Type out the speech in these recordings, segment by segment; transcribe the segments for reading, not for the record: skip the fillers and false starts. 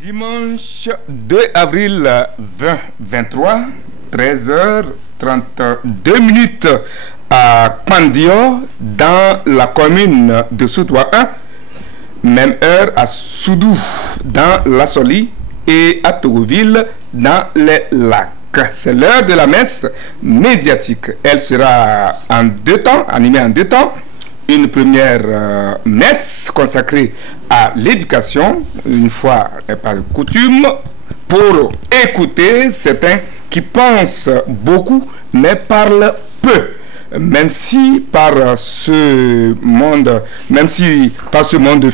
Dimanche 2 avril 2023, 13h32 à Pandio, dans la commune de Soudoua 1, même heure à Soudou, dans la Soli, et à Togoville, dans les lacs. C'est l'heure de la messe médiatique. Elle sera en deux temps, animée en deux temps. Une première messe consacrée à l'éducation, une fois et par coutume, pour écouter certains qui pensent beaucoup mais parlent peu. Même si par ce monde de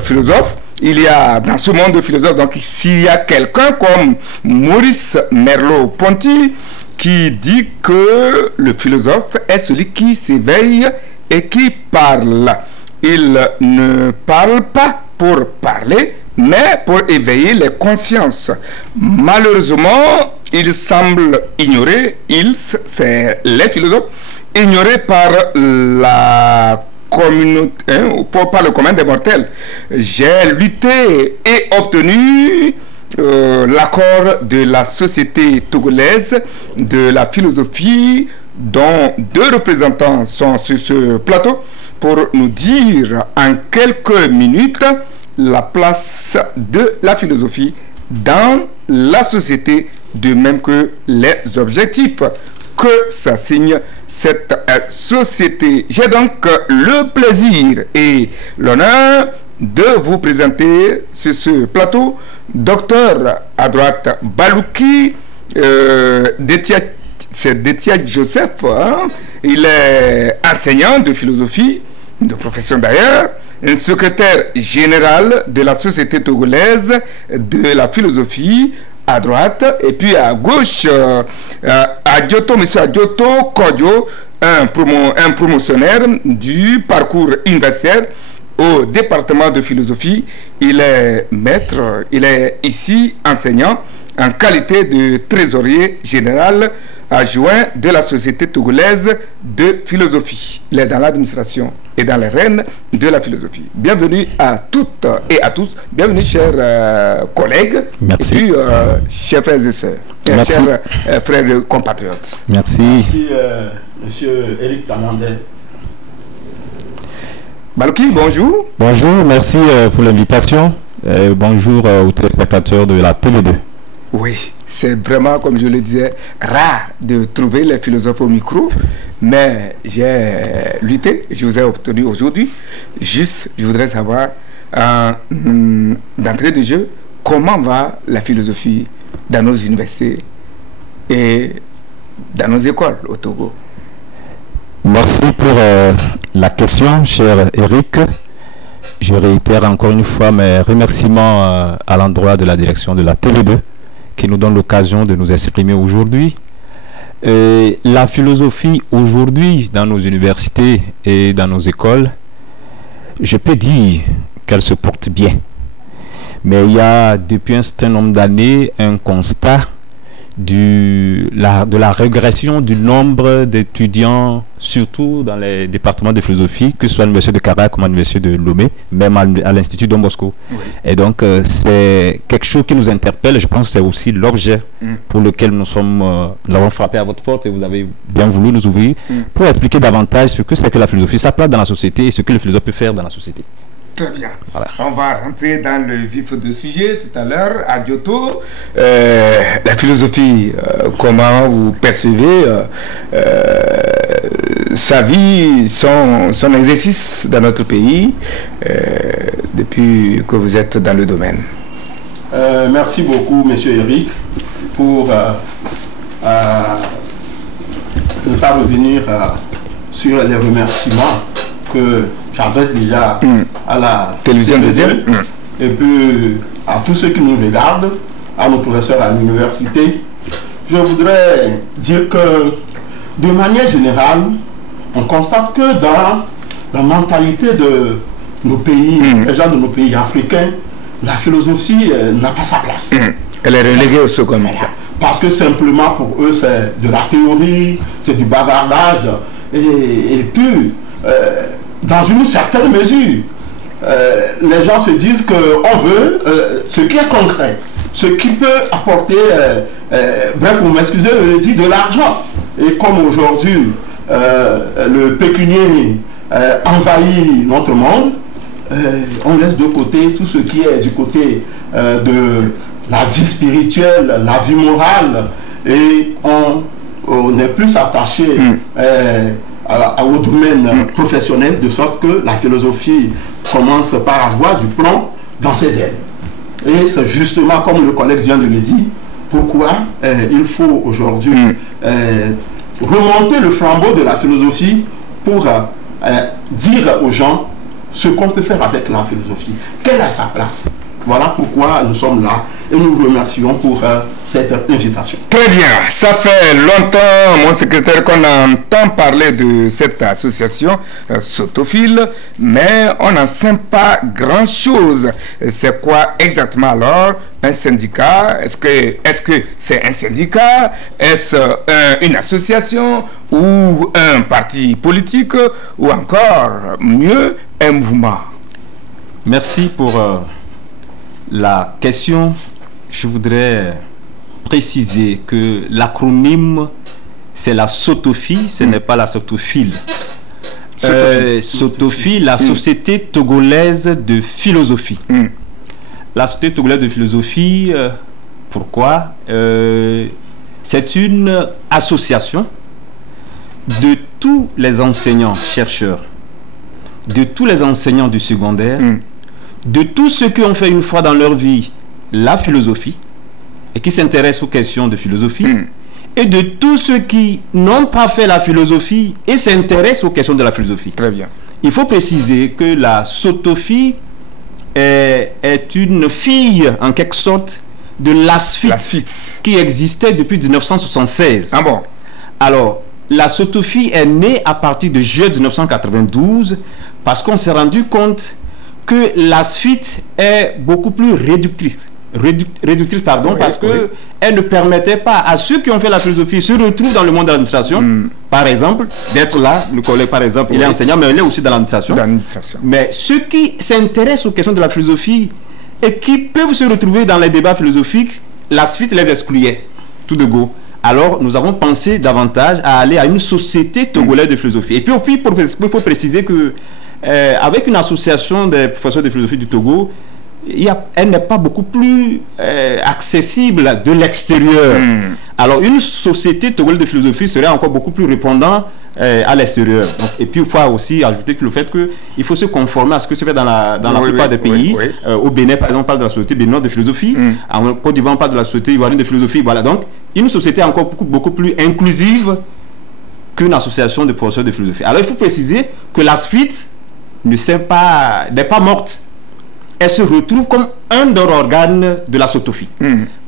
philosophes, il y a dans ce monde de philosophes, donc s'il y a quelqu'un comme Maurice Merleau-Ponty qui dit que le philosophe est celui qui s'éveille et qui parle. Il ne parle pas pour parler, mais pour éveiller les consciences. Malheureusement, il semble ignoré, c'est les philosophes, ignorés par la communauté, par le commun des mortels. J'ai lutté et obtenu l'accord de la Société togolaise de la philosophie, dont deux représentants sont sur ce plateau pour nous dire en quelques minutes la place de la philosophie dans la société, de même que les objectifs que s'assigne cette société. J'ai donc le plaisir et l'honneur de vous présenter sur ce plateau docteur à droite Balouki, c'est Détia Joseph, hein? Il est enseignant de philosophie, de profession d'ailleurs, un secrétaire général de la Société togolaise de la philosophie à droite, et puis à gauche, Adjoto, M. Adjoto Kodjo, un promotionnaire du parcours universitaire au département de philosophie. Il est maître, il est ici enseignant en qualité de trésorier général adjoint de la Société togolaise de philosophie. Il est dans l'administration et dans les rênes de la philosophie. Bienvenue à toutes et à tous. Bienvenue, chers collègues. Merci. Et puis, chers frères et sœurs. Merci. Chers frères et compatriotes. Merci. Merci, monsieur Eric Tanandé. Balouki, bonjour. Bonjour, merci pour l'invitation. Bonjour aux téléspectateurs de la Télé2. Oui, c'est vraiment, comme je le disais, rare de trouver les philosophes au micro, mais j'ai lutté, je vous ai obtenu aujourd'hui. Juste, je voudrais savoir, d'entrée de jeu, comment va la philosophie dans nos universités et dans nos écoles au Togo? Merci pour la question, cher Eric. Je réitère encore une fois mes remerciements à l'endroit de la direction de la Télé2 qui nous donne l'occasion de nous exprimer aujourd'hui. La philosophie aujourd'hui dans nos universités et dans nos écoles, je peux dire qu'elle se porte bien. Mais il y a depuis un certain nombre d'années un constat de la régression du nombre d'étudiants, surtout dans les départements de philosophie, que ce soit à l'université de Kara comme à l'université de Lomé, même à l'Institut Don Bosco. Oui. Et donc, c'est quelque chose qui nous interpelle. Je pense que c'est aussi l'objet pour lequel nous avons frappé à votre porte et vous avez bien voulu nous ouvrir pour expliquer davantage ce que c'est que la philosophie, sa place dans la société et ce que le philosophe peut faire dans la société. Très bien. Voilà. On va rentrer dans le vif du sujet tout à l'heure. À Dioto, la philosophie, comment vous percevez sa vie, son exercice dans notre pays depuis que vous êtes dans le domaine? Merci beaucoup, monsieur Eric, pour ne pas revenir sur les remerciements que j'adresse déjà à la télévision de Dieu et puis à tous ceux qui nous regardent, à nos professeurs à l'université. Je voudrais dire que de manière générale, on constate que dans la mentalité de nos pays, les gens de nos pays africains, la philosophie n'a pas sa place. Elle est reléguée au second. Voilà. Parce que simplement pour eux c'est de la théorie, c'est du bavardage et puis dans une certaine mesure, les gens se disent qu'on veut ce qui est concret, ce qui peut apporter, bref, vous m'excusez, je le dis, de l'argent. Et comme aujourd'hui, le pécunier envahit notre monde, on laisse de côté tout ce qui est du côté de la vie spirituelle, la vie morale, et on est plus attaché au domaine professionnel, de sorte que la philosophie commence par avoir du plomb dans ses ailes. Et c'est justement, comme le collègue vient de le dire, pourquoi il faut aujourd'hui remonter le flambeau de la philosophie pour dire aux gens ce qu'on peut faire avec la philosophie. Quelle est sa place? Voilà pourquoi nous sommes là et nous vous remercions pour cette invitation. Très bien, ça fait longtemps, mon secrétaire, qu'on entend parler de cette association Sotophile, mais on n'en sait pas grand-chose. C'est quoi exactement alors un syndicat? Est-ce que c'est un syndicat? Est-ce une association ou un parti politique ou encore mieux un mouvement? Merci pour la question. Je voudrais préciser que l'acronyme, c'est la Sotophie, ce n'est pas la Sotophile. Sotophie, la Société Togolaise de Philosophie. La Société Togolaise de Philosophie, pourquoi? C'est une association de tous les enseignants chercheurs, de tous les enseignants du secondaire, de tous ceux qui ont fait une fois dans leur vie la philosophie et qui s'intéressent aux questions de philosophie, et de tous ceux qui n'ont pas fait la philosophie et s'intéressent aux questions de la philosophie. Très bien. Il faut préciser que la Sotophie est une fille, en quelque sorte, de l'ASFIT, qui existait depuis 1976. Ah bon? Alors, la Sotophie est née à partir de juillet 1992 parce qu'on s'est rendu compte que l'ASFIT est beaucoup plus réductrice, parce que elle ne permettait pas à ceux qui ont fait la philosophie se retrouvent dans le monde de l'administration, par exemple, d'être là. Le collègue, par exemple, il est enseignant, mais il est aussi dans l'administration. Mais ceux qui s'intéressent aux questions de la philosophie et qui peuvent se retrouver dans les débats philosophiques, l'ASFIT les excluait tout de go. Alors, nous avons pensé davantage à aller à une société togolaise de philosophie. Et puis, il faut préciser que avec une association des professeurs de philosophie du Togo, elle n'est pas beaucoup plus accessible de l'extérieur. Alors, une société togolaise de philosophie serait encore beaucoup plus répondant à l'extérieur. Et puis, il faut aussi ajouter que le fait qu'il faut se conformer à ce que se fait dans la plupart des pays. Au Bénin, par exemple, on parle de la société béninoise de philosophie. En Côte d'Ivoire, on parle de la société ivoirienne de philosophie. Voilà, donc, une société encore beaucoup plus inclusive qu'une association de professeurs de philosophie. Alors, il faut préciser que l'ASFIT n'est pas morte. Elle se retrouve comme un des organes de la Sotophie.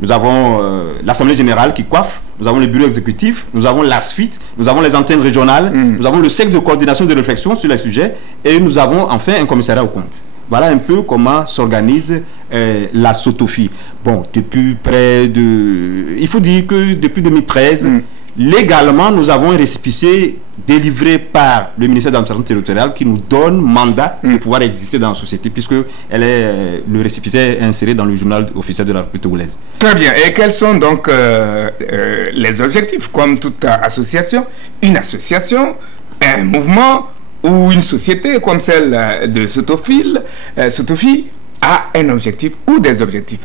Nous avons l'Assemblée générale qui coiffe, nous avons le bureau exécutif, nous avons l'ASFIT, nous avons les antennes régionales, nous avons le cercle de coordination de réflexion sur les sujets, et nous avons enfin un commissariat aux comptes. Voilà un peu comment s'organise la Sotophie. Bon, depuis il faut dire que depuis 2013, légalement, nous avons un récépissé délivré par le ministère de l'administration territoriale qui nous donne mandat de pouvoir exister dans la société, puisque le récépissé est inséré dans le journal officiel de la République togolaise. Très bien. Et quels sont donc les objectifs? Comme toute association, une association, un mouvement ou une société comme celle de Sotophie a un objectif ou des objectifs.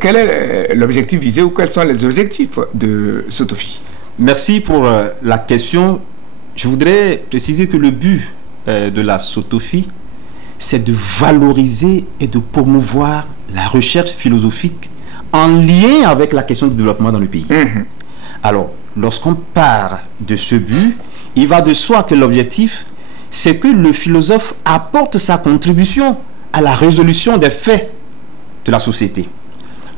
Quel est l'objectif visé ou quels sont les objectifs de Sotophie? Merci pour la question. Je voudrais préciser que le but de la Sotophie, c'est de valoriser et de promouvoir la recherche philosophique en lien avec la question du développement dans le pays. Alors, lorsqu'on part de ce but, il va de soi que l'objectif, c'est que le philosophe apporte sa contribution à la résolution des faits de la société.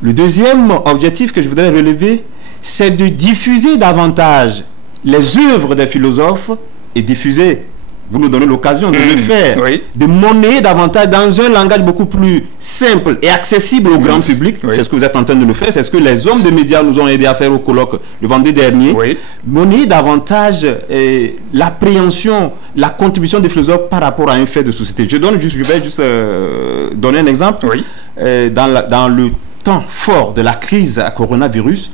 Le deuxième objectif que je voudrais relever, c'est de diffuser davantage les œuvres des philosophes et diffuser vous nous donnez l'occasion de le faire, de monnayer davantage dans un langage beaucoup plus simple et accessible au grand public. C'est ce que vous êtes en train de le faire, c'est ce que les hommes de médias nous ont aidé à faire au colloque le vendredi dernier. Monnayer davantage l'appréhension, la contribution des philosophes par rapport à un fait de société. Je vais juste donner un exemple. Dans le temps fort de la crise à coronavirus,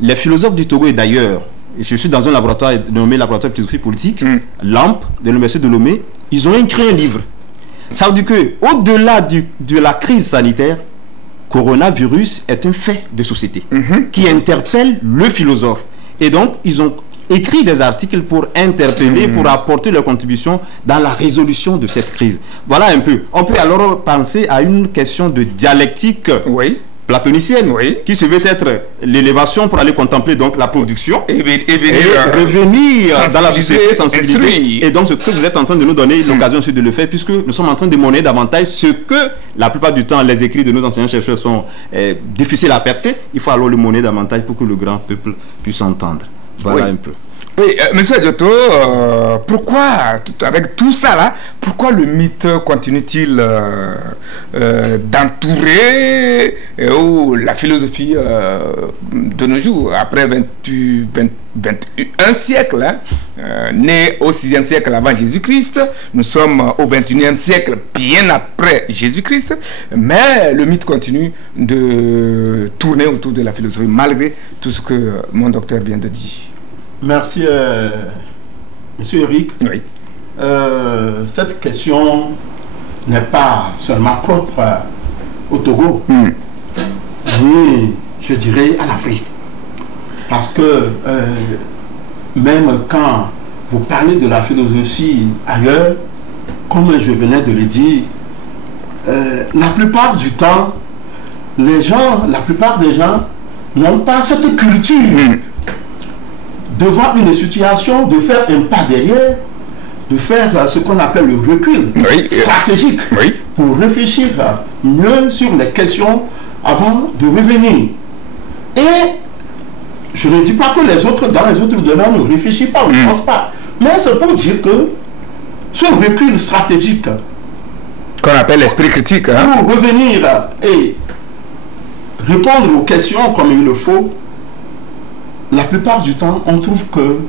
les philosophes du Togo et d'ailleurs, je suis dans un laboratoire nommé Laboratoire de philosophie politique, LAMP, de l'Université de Lomé, ils ont écrit un livre. Ça veut dire qu'au-delà de la crise sanitaire, coronavirus est un fait de société qui interpelle le philosophe. Et donc, ils ont écrit des articles pour interpeller, pour apporter leur contribution dans la résolution de cette crise. Voilà un peu. On peut alors penser à une question de dialectique platonicienne, qui se veut être l'élévation pour aller contempler donc la production et revenir dans la société sensibilisée. Et donc ce que vous êtes en train de nous donner l'occasion de le faire, puisque nous sommes en train de monnayer davantage ce que la plupart du temps les écrits de nos enseignants chercheurs sont difficiles à percer. Il faut alors le monnayer davantage pour que le grand peuple puisse entendre. Voilà un peu. Oui, monsieur Adjoto, pourquoi, avec tout ça là, pourquoi le mythe continue-t-il d'entourer la philosophie de nos jours, après 21 siècles, né au 6e siècle avant Jésus-Christ, nous sommes au 21e siècle, bien après Jésus-Christ, mais le mythe continue de tourner autour de la philosophie, malgré tout ce que mon docteur vient de dire. Merci, monsieur Eric. Cette question n'est pas seulement propre au Togo, mais je dirais à l'Afrique. Parce que même quand vous parlez de la philosophie ailleurs, comme je venais de le dire, la plupart du temps, la plupart des gens n'ont pas cette culture devant une situation de faire un pas derrière, de faire ce qu'on appelle le recul stratégique pour réfléchir mieux sur les questions avant de revenir. Et je ne dis pas que les autres, dans les autres domaines, ne réfléchissent pas, ne pensent pas. Mais c'est pour dire que ce recul stratégique, qu'on appelle l'esprit critique, pour revenir et répondre aux questions comme il le faut, la plupart du temps, on trouve que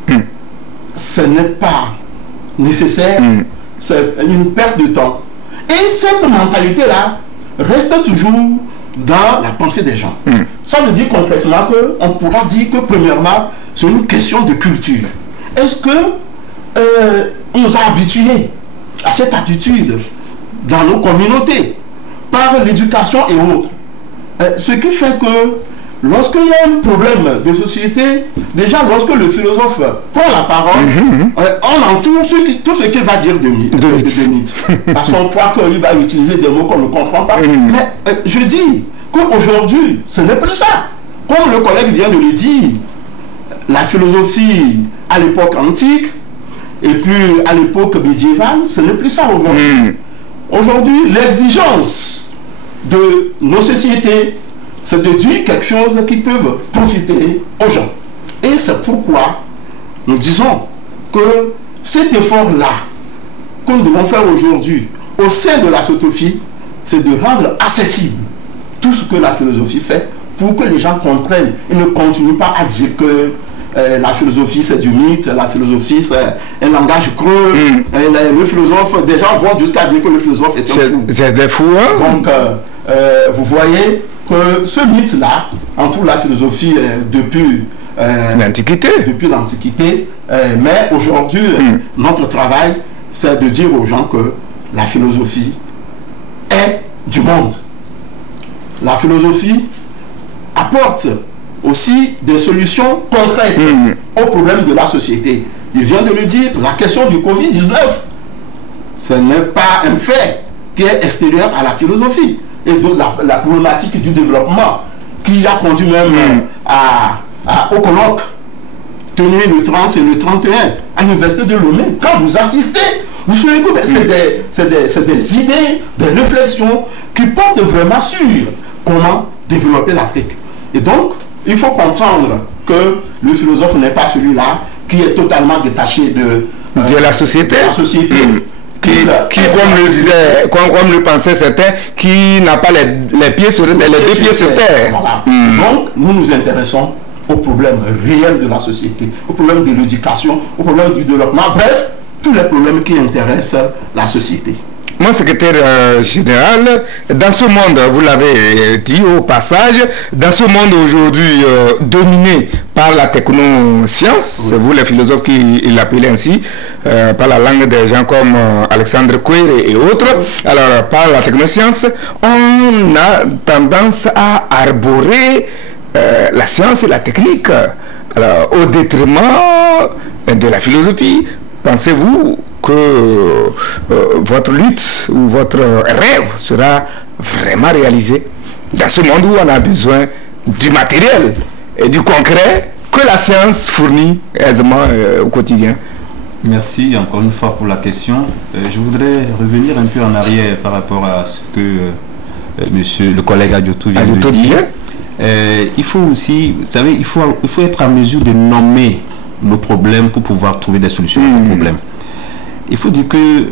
ce n'est pas nécessaire, c'est une perte de temps. Et cette mentalité-là reste toujours dans la pensée des gens. Ça veut dire concrètement qu'on pourra dire que premièrement, c'est une question de culture. Est-ce que on nous a habitués à cette attitude dans nos communautés par l'éducation et autres? Ce qui fait que lorsqu'il y a un problème de société, déjà lorsque le philosophe prend la parole, on entoure tout ce qu'il va dire de mythe. Parce qu'on croit qu'il va utiliser des mots qu'on ne comprend pas. Mais je dis qu'aujourd'hui, ce n'est plus ça. Comme le collègue vient de le dire, la philosophie à l'époque antique et puis à l'époque médiévale, ce n'est plus ça aujourd'hui. Aujourd'hui, l'exigence de nos sociétés, c'est de dire quelque chose qui peut profiter aux gens. Et c'est pourquoi nous disons que cet effort-là que nous devons faire aujourd'hui au sein de la philosophie, c'est de rendre accessible tout ce que la philosophie fait pour que les gens comprennent et ne continuent pas à dire que la philosophie c'est du mythe, la philosophie c'est un langage creux, le philosophe, des gens vont jusqu'à dire que le philosophe est un fou. C'est des fous, hein? Donc, vous voyez que ce mythe-là entoure la philosophie depuis l'Antiquité. Mais aujourd'hui, notre travail, c'est de dire aux gens que la philosophie est du monde. La philosophie apporte aussi des solutions concrètes aux problèmes de la société. Il vient de le dire, la question du Covid-19, ce n'est pas un fait qui est extérieur à la philosophie. Et donc la problématique du développement qui a conduit même au colloque tenu le 30 et le 31 à l'université de Lomé. Quand vous assistez, vous savez que c'est des idées, des réflexions qui portent vraiment sur comment développer l'Afrique. Et donc, il faut comprendre que le philosophe n'est pas celui-là qui est totalement détaché de la société. Qui comme le pensaient certains, qui n'a pas les deux pieds sur terre. Voilà. Donc, nous nous intéressons aux problèmes réels de la société, aux problèmes de l'éducation, aux problèmes du développement, bref, tous les problèmes qui intéressent la société. Mon secrétaire général, dans ce monde, vous l'avez dit au passage, dans ce monde aujourd'hui dominé par la technoscience, c'est vous les philosophes qui l'appelez ainsi, par la langue des gens comme Alexandre Coué et autres, alors par la technoscience, on a tendance à arborer la science et la technique, alors, au détriment de la philosophie. Pensez-vous que votre lutte ou votre rêve sera vraiment réalisé dans ce monde où on a besoin du matériel et du concret que la science fournit aisément au quotidien? Merci encore une fois pour la question. Je voudrais revenir un peu en arrière par rapport à ce que monsieur le collègue Adjotou vient de dire. Il faut aussi, vous savez, il faut être en mesure de nommer nos problèmes pour pouvoir trouver des solutions à ces problèmes. Il faut dire que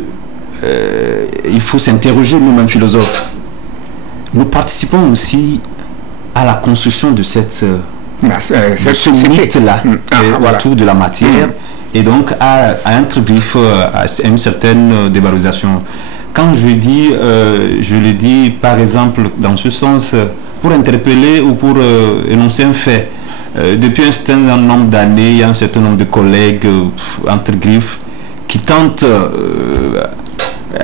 il faut s'interroger nous-mêmes philosophes. Nous participons aussi à la construction de cette mythe-là autour de la matière et donc à un tribif, à une certaine dévalorisation. Quand je dis, je le dis par exemple dans ce sens pour interpeller ou pour énoncer un fait. Depuis un certain nombre d'années, il y a un certain nombre de collègues entre griffes qui tentent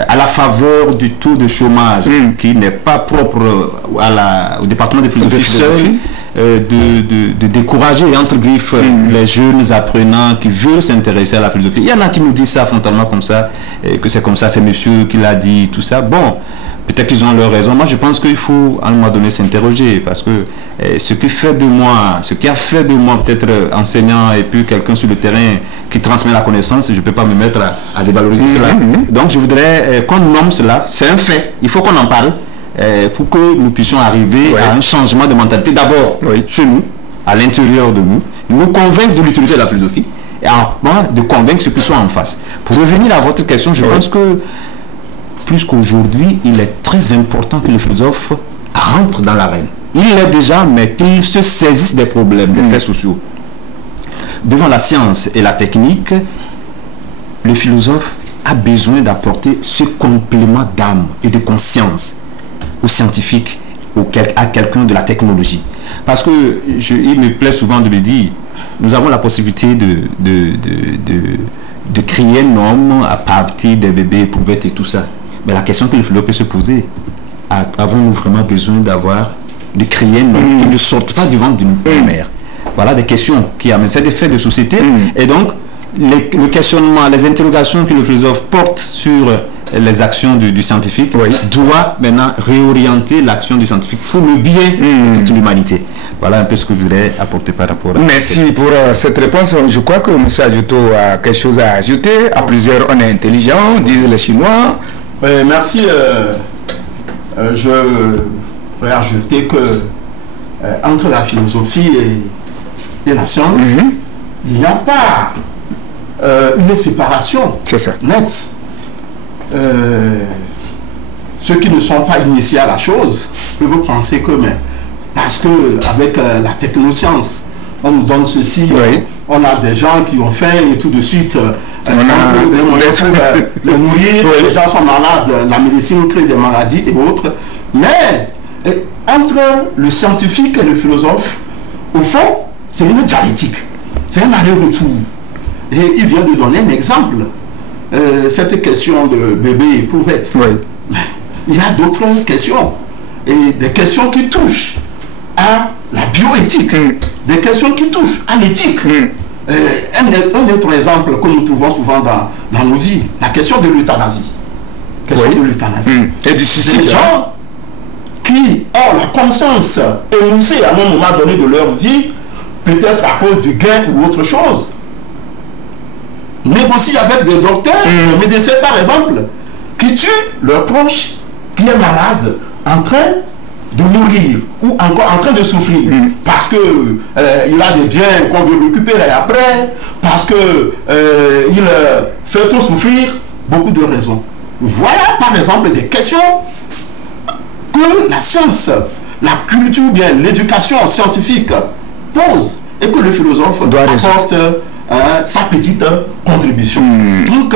à la faveur du taux de chômage qui n'est pas propre au département de philosophie de décourager entre griffes les jeunes apprenants qui veulent s'intéresser à la philosophie. Il y en a qui nous disent ça frontalement comme ça, que c'est comme ça, c'est monsieur qui l'a dit, tout ça. Bon, peut-être qu'ils ont leur raison. Moi, je pense qu'il faut à un moment donné s'interroger parce que ce qui a fait de moi peut-être enseignant et puis quelqu'un sur le terrain qui transmet la connaissance, je ne peux pas me mettre à dévaloriser cela. Donc, je voudrais qu'on nomme cela. C'est un fait. Il faut qu'on en parle pour que nous puissions arriver à un changement de mentalité. D'abord, chez nous, à l'intérieur de nous convaincre de l'utilité de la philosophie et après de convaincre ceux qui sont en face. Pour revenir à votre question, je pense que plus qu'aujourd'hui, il est très important que les philosophes rentrent dans l'arène. Il l'est déjà, mais qu'ils se saisissent des problèmes, des faits sociaux. Devant la science et la technique, le philosophe a besoin d'apporter ce complément d'âme et de conscience aux scientifiques, à quelqu'un de la technologie. Parce que il me plaît souvent de le dire, nous avons la possibilité de créer un homme à partir des bébés éprouvettes et tout ça. Mais la question que le philosophe peut se poser, avons-nous vraiment besoin de créer un homme qui ne sorte pas du ventre d'une mère? Voilà des questions qui amènent. C'est des faits de société. Et donc, le questionnement, les interrogations que le philosophe porte sur les actions du scientifique doit maintenant réorienter l'action du scientifique pour le bien de toute l'humanité. Voilà un peu ce que je voudrais apporter par rapport à... Merci pour cette réponse. Je crois que M. Adjotou a quelque chose à ajouter. À plusieurs, on est intelligent, disent les Chinois. Merci. Je voudrais ajouter que entre la philosophie et la science, il n'y a pas une séparation nette. Ceux qui ne sont pas initiés à la chose peuvent penser que, mais parce que avec la technoscience, on nous donne ceci, on a des gens qui ont faim et tout de suite, on a des moyens pour les nourrir, les gens sont malades, la médecine crée des maladies et autres. Mais entre le scientifique et le philosophe, au fond, c'est une dialectique, c'est un aller-retour. Et il vient de donner un exemple. Cette question de bébé éprouvette. Il y a d'autres questions. Et des questions qui touchent à la bioéthique. Des questions qui touchent à l'éthique. Un autre exemple que nous trouvons souvent dans nos vies, la question de l'euthanasie. De l'euthanasie. Et du suicide. Des gens qui ont la conscience émoussée à un moment donné de leur vie, peut-être à cause du gain ou autre chose, négocient avec des docteurs, des médecins par exemple, qui tuent leur proche qui est malade, en train de mourir ou encore en train de souffrir parce que il a des biens qu'on veut récupérer après, parce que il fait-on souffrir? Beaucoup de raisons. Voilà par exemple des questions que la science, la culture, bien l'éducation scientifique pose et que le philosophe doit apporte sa petite contribution. Donc,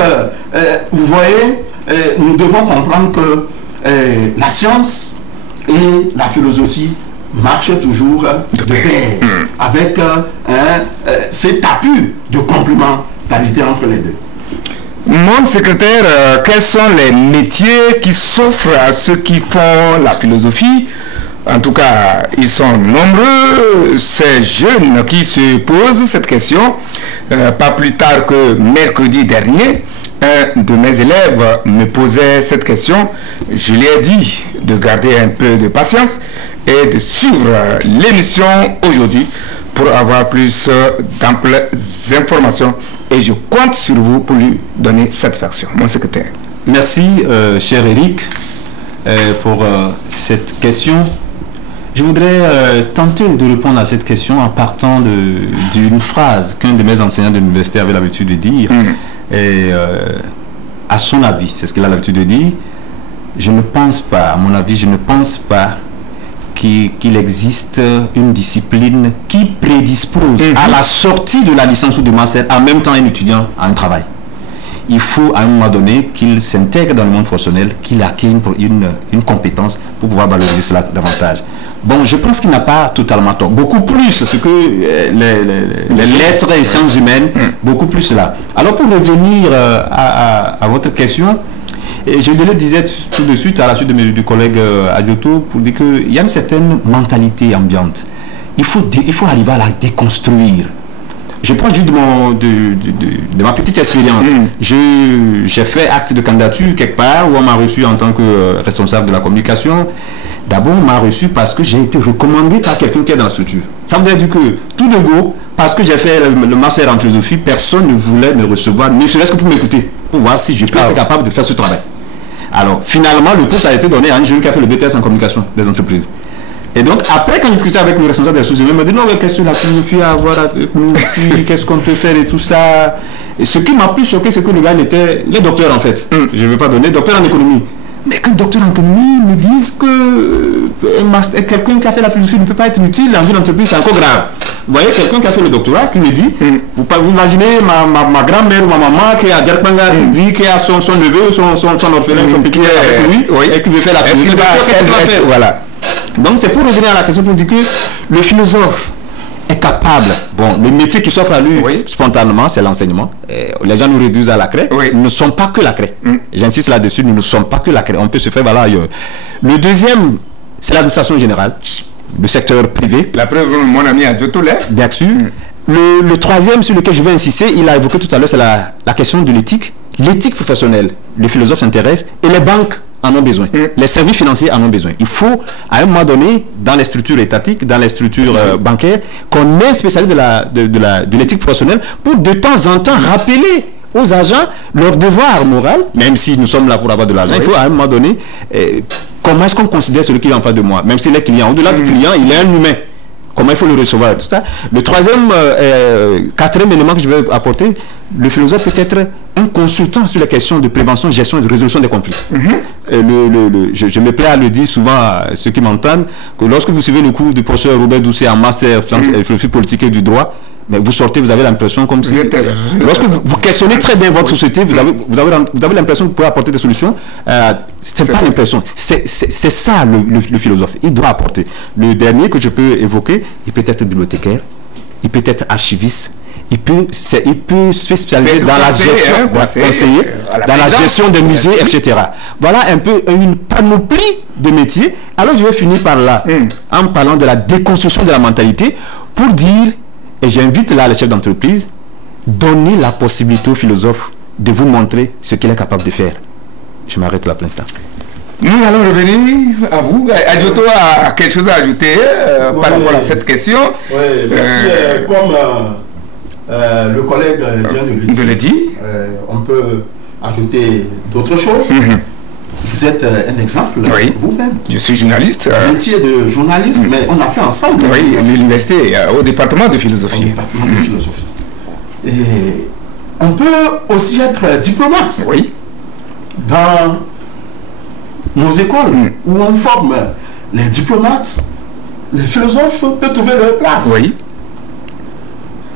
vous voyez, nous devons comprendre que la science et la philosophie marchent toujours de pair, avec cet appui de complémentarité entre les deux. Mon secrétaire, quels sont les métiers qui s'offrent à ceux qui font la philosophie? En tout cas, ils sont nombreux, ces jeunes qui se posent cette question. Pas plus tard que mercredi dernier, un de mes élèves me posait cette question. Je lui ai dit de garder un peu de patience et de suivre l'émission aujourd'hui pour avoir plus d'amples informations. Et je compte sur vous pour lui donner cette version, mon secrétaire. Merci, cher Eric, pour cette question. Je voudrais tenter de répondre à cette question en partant d'une phrase qu'un de mes enseignants de l'université avait l'habitude de dire. Et à son avis, c'est ce qu'il a l'habitude de dire, je ne pense pas, à mon avis, je ne pense pas qu'il existe une discipline qui prédispose à la sortie de la licence ou du master en même temps un étudiant à un travail. Il faut à un moment donné qu'il s'intègre dans le monde professionnel, qu'il acquiert une compétence pour pouvoir valoriser cela davantage. Bon, je pense qu'il n'a pas totalement tort. Beaucoup plus ce que les lettres et sciences humaines, beaucoup plus là. Alors pour revenir à votre question, et je le disais tout de suite à la suite du collègue Adjoto pour dire qu'il y a une certaine mentalité ambiante. Il faut arriver à la déconstruire. Je prends juste de ma petite expérience. J'ai fait acte de candidature quelque part où on m'a reçu en tant que responsable de la communication. D'abord, on m'a reçu parce que j'ai été recommandé par quelqu'un qui est dans la structure. Ça veut dire que tout de go, parce que j'ai fait le master en philosophie, personne ne voulait me recevoir, ne serait-ce que pour m'écouter, pour voir si je peux être capable de faire ce travail. Alors, finalement, le poste a été donné à un jeune qui a fait le BTS en communication des entreprises. Et donc, après, quand j'ai discuté avec le responsable des ressources humaines, il m'a dit non, mais qu'est-ce que la philosophie a à voir avec nous ici, qu'est-ce qu'on peut faire et tout ça. Et ce qui m'a plus choqué, c'est que le gars il est docteur en fait. Je ne vais pas donner, docteur en économie. Mais qu'un docteur en économie me dise que quelqu'un qui a fait la philosophie ne peut pas être utile dans une entreprise, c'est encore grave. Vous voyez, quelqu'un qui a fait le doctorat qui me dit, vous imaginez ma grand-mère ou ma maman qui est à Djerkbanga, qui a son neveu, son orphelin, son petit avec lui, et qui veut faire la philosophie. Voilà. Donc c'est pour revenir à la question pour dire que le philosophe est capable, bon, le métier qui s'offre à lui spontanément, c'est l'enseignement. Les gens nous réduisent à la craie. Nous ne sommes pas que la craie. J'insiste là-dessus, nous ne sommes pas que la craie. On peut se faire voilà ailleurs. Le deuxième, c'est l'administration générale, le secteur privé. La preuve, mon ami Adjoto l'est. Bien sûr. Le troisième sur lequel je vais insister, il a évoqué tout à l'heure, c'est la question de l'éthique. L'éthique professionnelle, les philosophes s'intéressent et les banques en ont besoin. Les services financiers en ont besoin. Il faut, à un moment donné, dans les structures étatiques, dans les structures bancaires, qu'on ait un spécialiste de l'éthique professionnelle pour de temps en temps rappeler aux agents leur devoir moral, même si nous sommes là pour avoir de l'argent. Il faut, à un moment donné, comment est-ce qu'on considère celui qui est en face de moi, même s'il est client. Au-delà du client, il est un humain. Comment il faut le recevoir, tout ça. Le troisième, quatrième élément que je vais apporter, le philosophe peut être un consultant sur les questions de prévention, gestion et de résolution des conflits. Je me plais à le dire souvent à ceux qui m'entendent, que lorsque vous suivez le cours du professeur Robert Doucet en master philosophie politique et du droit, mais vous sortez, vous avez l'impression comme si... Lorsque vous questionnez très bien votre société, vous avez l'impression que vous pouvez apporter des solutions. C'est pas l'impression. C'est ça le philosophe. Il doit apporter. Le dernier que je peux évoquer, il peut être bibliothécaire, il peut être archiviste, il peut spécialiser dans la gestion, conseiller, dans la gestion des musées, etc. Voilà un peu une panoplie de métiers. Alors je vais finir par là, en parlant de la déconstruction de la mentalité, pour dire... Et j'invite là les chefs d'entreprise, donnez la possibilité aux philosophes de vous montrer ce qu'il est capable de faire. Je m'arrête là pour l'instant. Nous allons revenir à vous. Adjoto a quelque chose à ajouter par rapport à cette question. Oui, merci. Comme le collègue vient de le dire, on peut ajouter d'autres choses. Vous êtes un exemple vous-même. Je suis journaliste. Métier de journaliste, mais on a fait ensemble. Oui, à l'université, au département de philosophie. Au département de philosophie. Et on peut aussi être diplomate. Oui. Dans nos écoles où on forme les diplomates, les philosophes peuvent trouver leur place. Oui.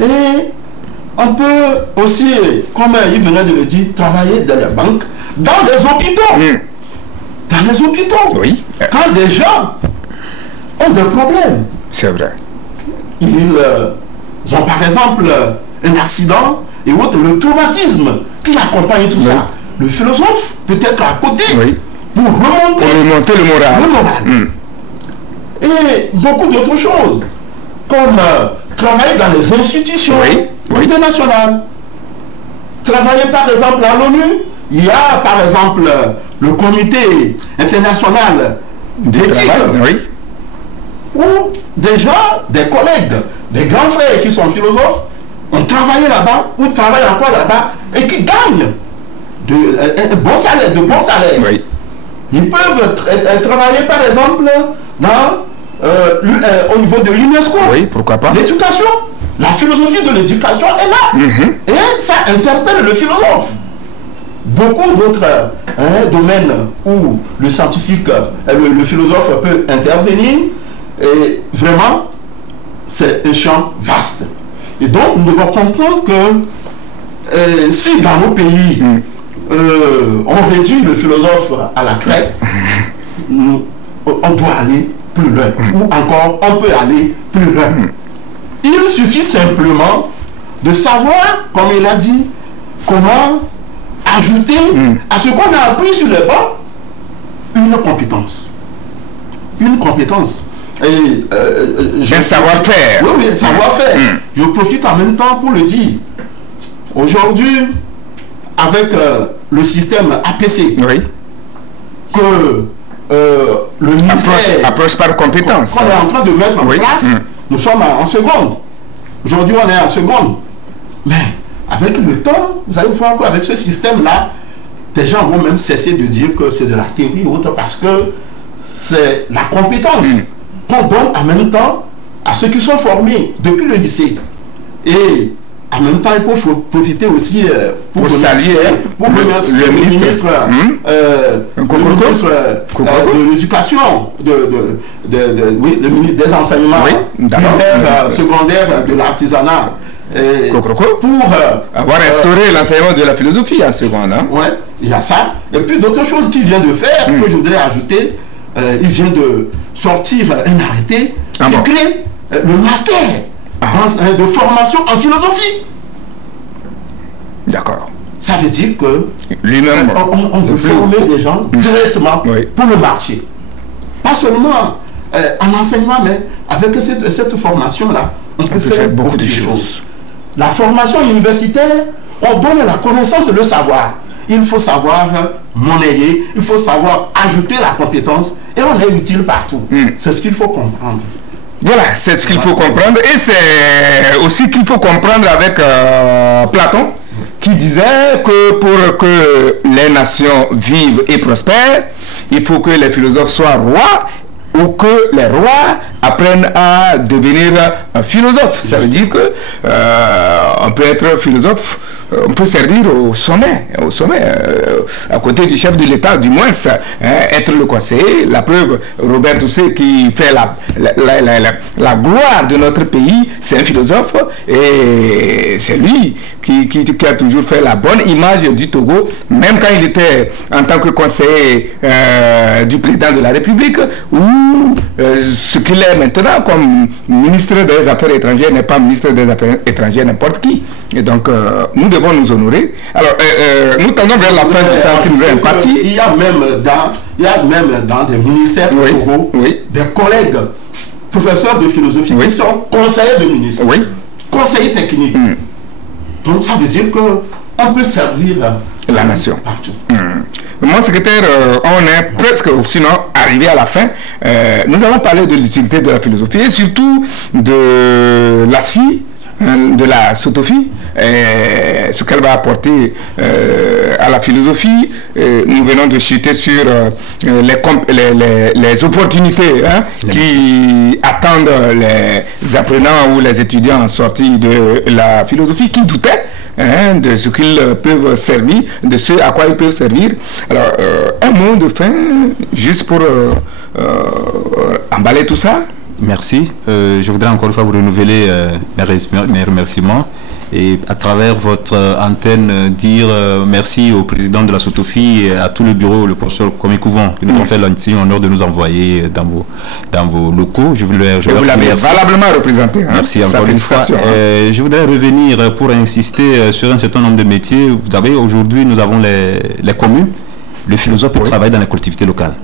Et on peut aussi, comme il venait de le dire, travailler dans les banques, dans les hôpitaux. Dans les hôpitaux. Oui. Quand des gens ont des problèmes. C'est vrai. Ils ont par exemple un accident et autres, le traumatisme qui accompagne tout ça. Le philosophe peut être à côté pour remonter le moral. Et beaucoup d'autres choses, comme travailler dans les institutions internationales. Travailler par exemple à l'ONU, il y a par exemple le comité international d'éthique, où des gens, des collègues, des grands frères qui sont philosophes, ont travaillé là-bas, ou travaillent encore là-bas, et qui gagnent de bons salaires. Ils peuvent travailler par exemple au niveau de l'UNESCO. Oui, pourquoi pas. L'éducation, la philosophie de l'éducation est là. Et ça interpelle le philosophe. Beaucoup d'autres domaines où le scientifique, le philosophe peut intervenir, et vraiment, c'est un champ vaste. Et donc, nous devons comprendre que si dans nos pays, on réduit le philosophe à la craie, on doit aller plus loin. Ou encore, on peut aller plus loin. Il suffit simplement de savoir, comme il a dit, comment ajouter à ce qu'on a appris sur les bancs une compétence. Une compétence. Et un savoir-faire. Oui, un savoir-faire. Je profite en même temps pour le dire. Aujourd'hui, avec le système APC, que le ministère approche par compétence, qu'on est en train de mettre en place, nous sommes en seconde. Aujourd'hui, on est en seconde. Mais avec le temps, vous allez voir qu'avec ce système-là, des gens vont même cesser de dire que c'est de la théorie ou autre, parce que c'est la compétence qu'on donne en même temps à ceux qui sont formés depuis le lycée. Et en même temps, il faut profiter aussi pour saluer le ministre de l'éducation, le ministre des enseignements secondaires, de l'artisanat. Pour avoir instauré l'enseignement de la philosophie en seconde. Oui, il y a ça. Et puis d'autres choses qu'il vient de faire, que je voudrais ajouter, il vient de sortir un arrêté qui crée le master de formation en philosophie. D'accord. Ça veut dire que lui-même on veut former des gens directement pour le marché. Pas seulement en enseignement, mais avec cette formation-là, on peut faire beaucoup de choses. La formation universitaire, on donne la connaissance et le savoir. Il faut savoir monnayer, il faut savoir ajouter la compétence, et on est utile partout. C'est ce qu'il faut comprendre. Voilà, c'est ce qu'il faut comprendre, et c'est aussi qu'il faut comprendre avec Platon, qui disait que pour que les nations vivent et prospèrent, il faut que les philosophes soient rois, ou que les rois apprennent à devenir un philosophe. Ça veut dire que on peut être philosophe, on peut servir au sommet, à côté du chef de l'État, du moins, être le conseiller. La preuve, Robert Doucet, qui fait la gloire de notre pays, c'est un philosophe, et c'est lui qui a toujours fait la bonne image du Togo, même quand il était en tant que conseiller du président de la République, où ce qu'il est maintenant comme ministre des Affaires étrangères n'est pas ministre des Affaires étrangères n'importe qui. Et donc, nous devons nous honorer. Alors, nous tendons vers la fin du temps qui nous est imparti. Il y a même dans des ministères de Togo, des collègues professeurs de philosophie qui sont conseillers de ministres, conseillers techniques. Donc, ça veut dire qu'on peut servir la nation partout. mon secrétaire, on est presque, sinon, arrivé à la fin. Nous allons parler de l'utilité de la philosophie et surtout de l'ASFI, de la sotophie, ce qu'elle va apporter à la philosophie. Nous venons de chuter sur les opportunités qui attendent les apprenants ou les étudiants sortis de la philosophie qui doutaient de ce qu'ils peuvent servir, de ce à quoi ils peuvent servir. Alors, un mot de fin, juste pour emballer tout ça. Merci. Je voudrais encore une fois vous renouveler mes remerciements et à travers votre antenne dire merci au président de la Sotophie et à tout le bureau, le professeur Kwame Couvent, qui nous ont fait l'honneur de nous envoyer dans vos locaux. Vous l'avez valablement représenté. Merci encore une fois. Je voudrais revenir pour insister sur un certain nombre de métiers. Vous savez, aujourd'hui, nous avons les communes. Le philosophe peut travailler dans les collectivités locales.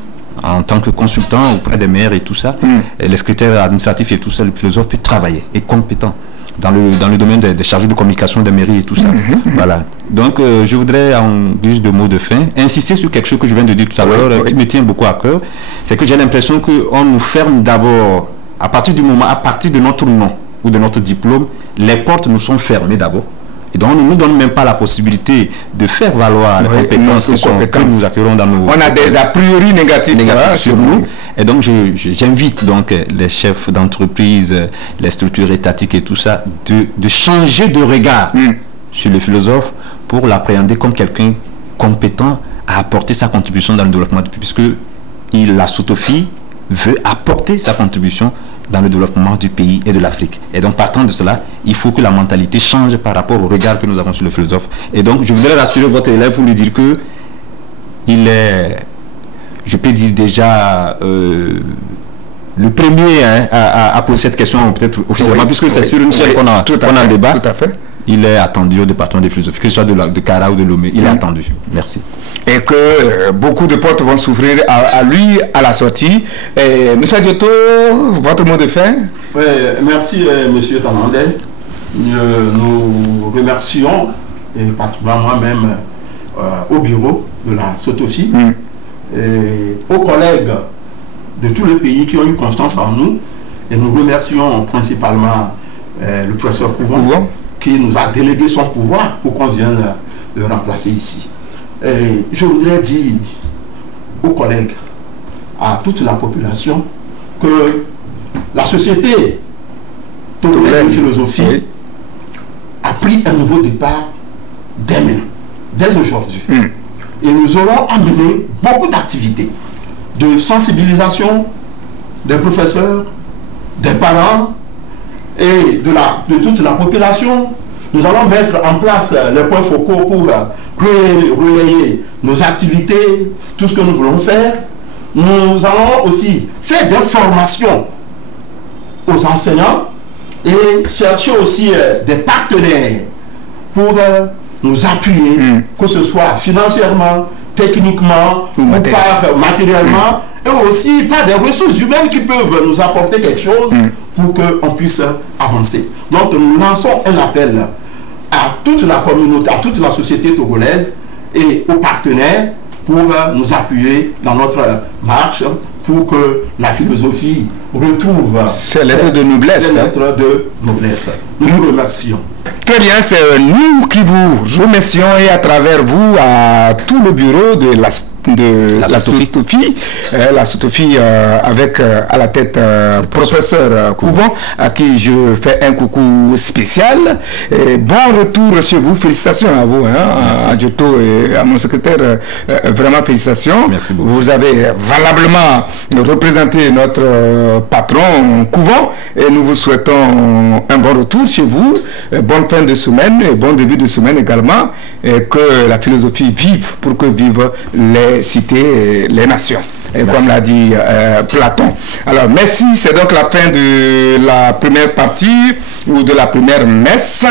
En tant que consultant auprès des maires et tout ça, les secrétaires administratifs et tout ça, le philosophe peut travailler, est compétent dans le domaine des chargés de communication des mairies et tout ça. Voilà. Donc, je voudrais, en guise de mots de fin, insister sur quelque chose que je viens de dire tout à l'heure, qui me tient beaucoup à cœur. C'est que j'ai l'impression qu'on nous ferme d'abord, à partir de notre nom ou de notre diplôme, les portes nous sont fermées d'abord. Et donc, on ne nous donne même pas la possibilité de faire valoir les compétences que nous acquérons dans nos... On a des a priori négatifs sur nous. Et donc, j'invite donc les chefs d'entreprise, les structures étatiques et tout ça, de changer de regard sur le philosophe pour l'appréhender comme quelqu'un compétent à apporter sa contribution dans le développement du pays, puisque la Sotophie veut apporter sa contribution dans le développement du pays et de l'Afrique. Et donc, partant de cela, il faut que la mentalité change par rapport au regard que nous avons sur le philosophe. Et donc, je voudrais rassurer votre élève pour lui dire que il est, je peux dire déjà, le premier à poser cette question, peut-être officiellement, puisque c'est sur une chaîne qu'on a un débat. Tout à fait. Il est attendu au département de philosophie, que ce soit de Kara ou de Lomé. Il est attendu. Merci. Et que beaucoup de portes vont s'ouvrir à lui à la sortie. Monsieur Adjoto, votre mot de fin? Oui, merci Monsieur Tanandé. Nous remercions, et particulièrement moi-même, au bureau de la Sotophie, et aux collègues de tous les pays qui ont eu confiance en nous. Et nous remercions principalement le professeur Couvent, qui nous a délégué son pouvoir pour qu'on vienne le remplacer ici. Et je voudrais dire aux collègues, à toute la population, que la société togolaise de philosophie a pris un nouveau départ dès maintenant, dès aujourd'hui. Et nous aurons amené beaucoup d'activités de sensibilisation des professeurs, des parents, et de toute la population. Nous allons mettre en place les points focaux pour relayer nos activités, tout ce que nous voulons faire. Nous allons aussi faire des formations aux enseignants et chercher aussi des partenaires pour nous appuyer, que ce soit financièrement, techniquement ou par matériellement, et aussi par des ressources humaines qui peuvent nous apporter quelque chose pour qu'on puisse avancer. Donc nous lançons un appel à toute la communauté, à toute la société togolaise et aux partenaires pour nous appuyer dans notre marche pour que la philosophie retrouve ses lettres de noblesse. Nous vous remercions. Très bien, c'est nous qui vous remercions et à travers vous, à tout le bureau de la Sotophie, avec à la tête professeur Couvent, à qui je fais un coucou spécial. Et bon retour chez vous, félicitations à vous, à Adjoto et à mon secrétaire, vraiment félicitations. Merci beaucoup. Vous avez valablement représenté notre patron Couvent et nous vous souhaitons un bon retour chez vous, bonne fin de semaine et bon début de semaine également, et que la philosophie vive pour que vivent les cités, les nations, et comme l'a dit Platon. Alors merci, c'est donc la fin de la première partie ou de la première messe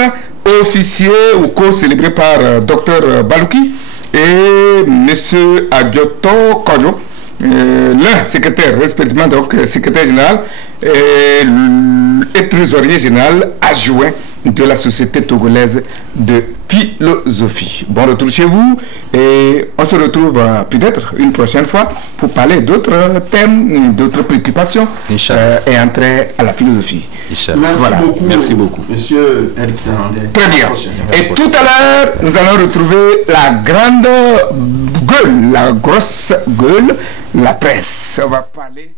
officiée ou co-célébrée par Dr Balouki et Monsieur Adjoto Kodjo, l'un secrétaire, respectivement donc secrétaire général et trésorier général adjoint de la Société togolaise de philosophie. Bon retour chez vous et on se retrouve peut-être une prochaine fois pour parler d'autres thèmes, d'autres préoccupations et entrer à la philosophie. Merci beaucoup, monsieur Eric Tenandé. Très bien. Et tout à l'heure, nous allons retrouver la grande gueule, la grosse gueule, la presse. On va parler.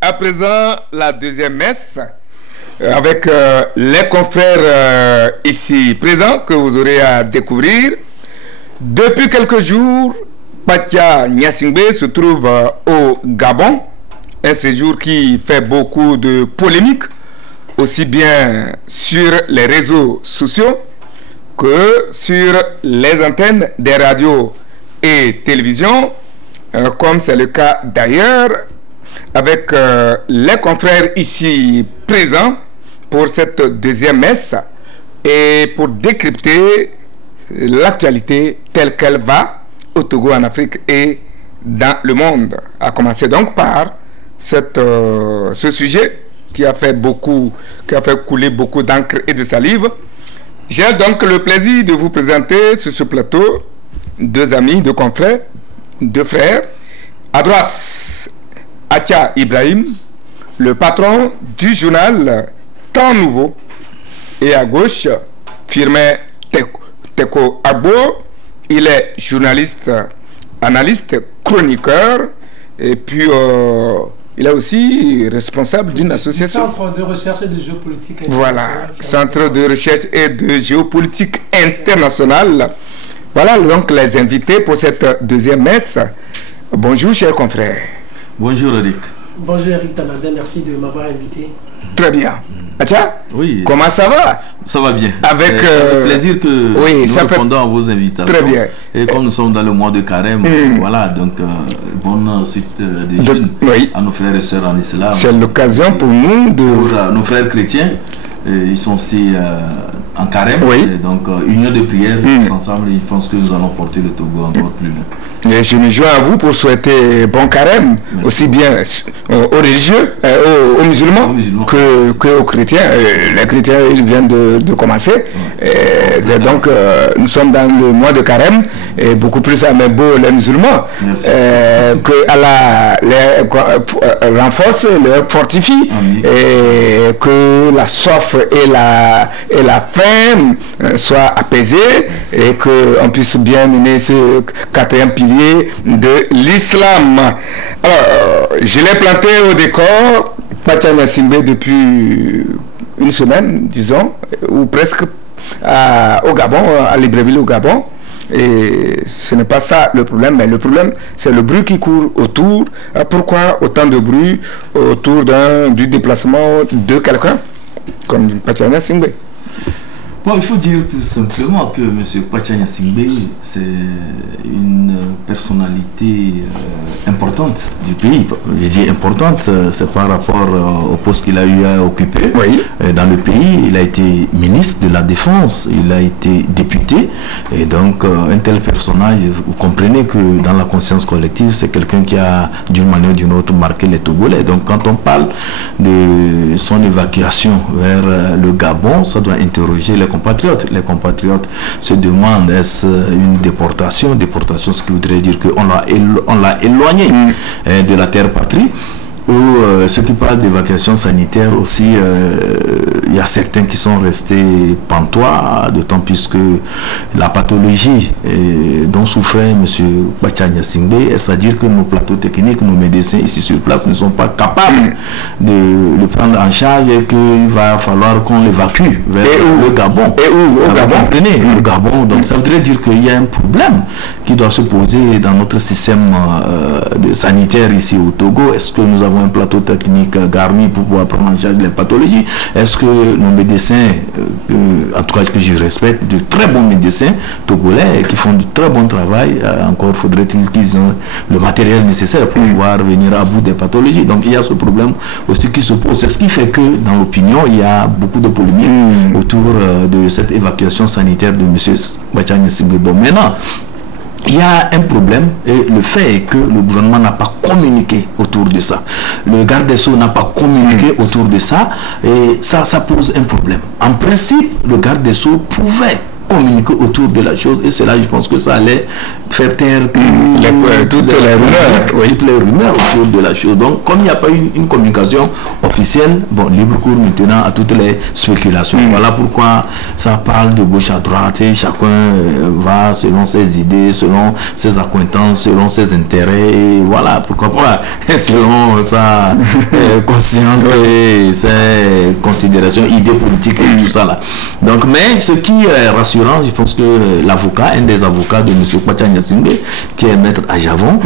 À présent, la deuxième messe avec les confrères ici présents que vous aurez à découvrir. Depuis quelques jours, Patia Nyasingbe se trouve au Gabon, un séjour qui fait beaucoup de polémiques, aussi bien sur les réseaux sociaux que sur les antennes des radios et télévisions, comme c'est le cas d'ailleurs avec les confrères ici présents pour cette deuxième messe et pour décrypter l'actualité telle qu'elle va au Togo, en Afrique et dans le monde. À commencer donc par ce sujet qui a fait couler beaucoup d'encre et de salive. J'ai donc le plaisir de vous présenter sur ce plateau deux amis, deux confrères, deux frères. À droite, Atia Ibrahim, le patron du journal Temps Nouveau, et à gauche, Firmin Teko Abo, il est journaliste, analyste, chroniqueur, et puis il est aussi responsable d'une association. Centre de recherche et de géopolitique internationale. Voilà, Centre de recherche et de géopolitique internationale. Voilà donc les invités pour cette deuxième messe. Bonjour, chers confrères. Bonjour Eric. Bonjour Eric Tanadé, merci de m'avoir invité. Très bien. Atia, oui. Comment ça va? Ça va bien. Avec c'est un plaisir que nous répondons à vos invitations. Très bien. Et comme nous sommes dans le mois de carême, voilà, donc bonne suite des jeunes à nos frères et sœurs en islam. C'est l'occasion pour nous de... Pour nos frères chrétiens, ils sont aussi en carême. Et donc union de prière, tous ensemble, je pense que nous allons porter le Togo encore plus loin. Et je me joins à vous pour souhaiter bon carême, aussi bien aux religieux, aux musulmans, que aux chrétiens. Les chrétiens, ils viennent de commencer. Donc, nous sommes dans le mois de carême, et beaucoup plus à mes beaux les musulmans, que Allah les renforce, les fortifie, et que la soif et la faim soient apaisées, et qu'on puisse bien mener ce quatrième pilier de l'islam. Alors, je l'ai planté au décor, Patia Nyasingbe, depuis une semaine, disons, ou presque, au Gabon, à Libreville au Gabon. Et ce n'est pas ça le problème, mais le problème, c'est le bruit qui court autour. Pourquoi autant de bruit autour du déplacement de quelqu'un comme Patia Nyasingbe? Bon, il faut dire tout simplement que M. Pachanya Singbe, c'est une personnalité importante du pays. Je dis importante, c'est par rapport au poste qu'il a eu à occuper dans le pays. Il a été ministre de la Défense, il a été député. Et donc, un tel personnage, vous comprenez que dans la conscience collective, c'est quelqu'un qui a, d'une manière ou d'une autre, marqué les Togolais. Donc, quand on parle de son évacuation vers le Gabon, ça doit interroger les compatriotes. Les compatriotes se demandent, est-ce une déportation? Déportation, ce qui voudrait dire qu'on l'a éloigné de la terre patrie. Ou ceux qui parlent d'évacuation sanitaire aussi, il y a certains qui sont restés pantois, d'autant plus que la pathologie dont souffrait M. Pachanya Singbe, c'est-à-dire que nos plateaux techniques, nos médecins ici sur place ne sont pas capables de le prendre en charge et qu'il va falloir qu'on l'évacue vers le Gabon. Et où au Gabon? Comprenez, le Gabon. Donc ça voudrait dire qu'il y a un problème qui doit se poser dans notre système sanitaire ici au Togo. Est-ce que nous avons un plateau technique garni pour pouvoir prendre en charge les pathologies? Est-ce que nos médecins, en tout cas que je respecte, de très bons médecins togolais qui font du très bon travail, encore faudrait-il qu'ils aient le matériel nécessaire pour pouvoir venir à bout des pathologies? Donc il y a ce problème aussi qui se pose. C'est ce qui fait que dans l'opinion, il y a beaucoup de polémiques autour de cette évacuation sanitaire de M. Pachanya Singbe. Bon, maintenant, il y a un problème et le fait est que le gouvernement n'a pas communiqué autour de ça. Le garde des Sceaux n'a pas communiqué autour de ça et ça pose un problème. En principe, le garde des Sceaux pouvait communiquer autour de la chose et c'est là je pense que ça allait faire taire toutes les rumeurs autour de la chose. Donc comme il n'y a pas eu une communication officielle, bon, libre cours maintenant à toutes les spéculations. Voilà pourquoi ça parle de gauche à droite et chacun va selon ses idées, selon ses acquaintances, selon ses intérêts et voilà, pourquoi pas selon sa conscience et ses considérations, idées politiques et tout ça là. Donc mais ce qui est rassurant, je pense que l'avocat, un des avocats de M. Pachanya Singbe, qui est maître à Javon,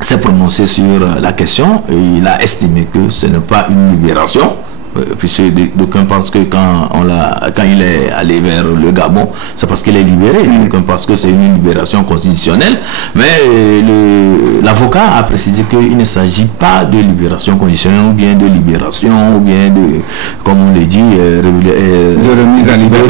s'est prononcé sur la question et il a estimé que ce n'est pas une libération. Puisque d'aucuns pensent que quand il est allé vers le Gabon, c'est parce qu'il est libéré, d'aucuns pensent que c'est une libération constitutionnelle, mais l'avocat a précisé qu'il ne s'agit pas de libération conditionnelle ou bien de libération ou bien de, comme on l'a dit, de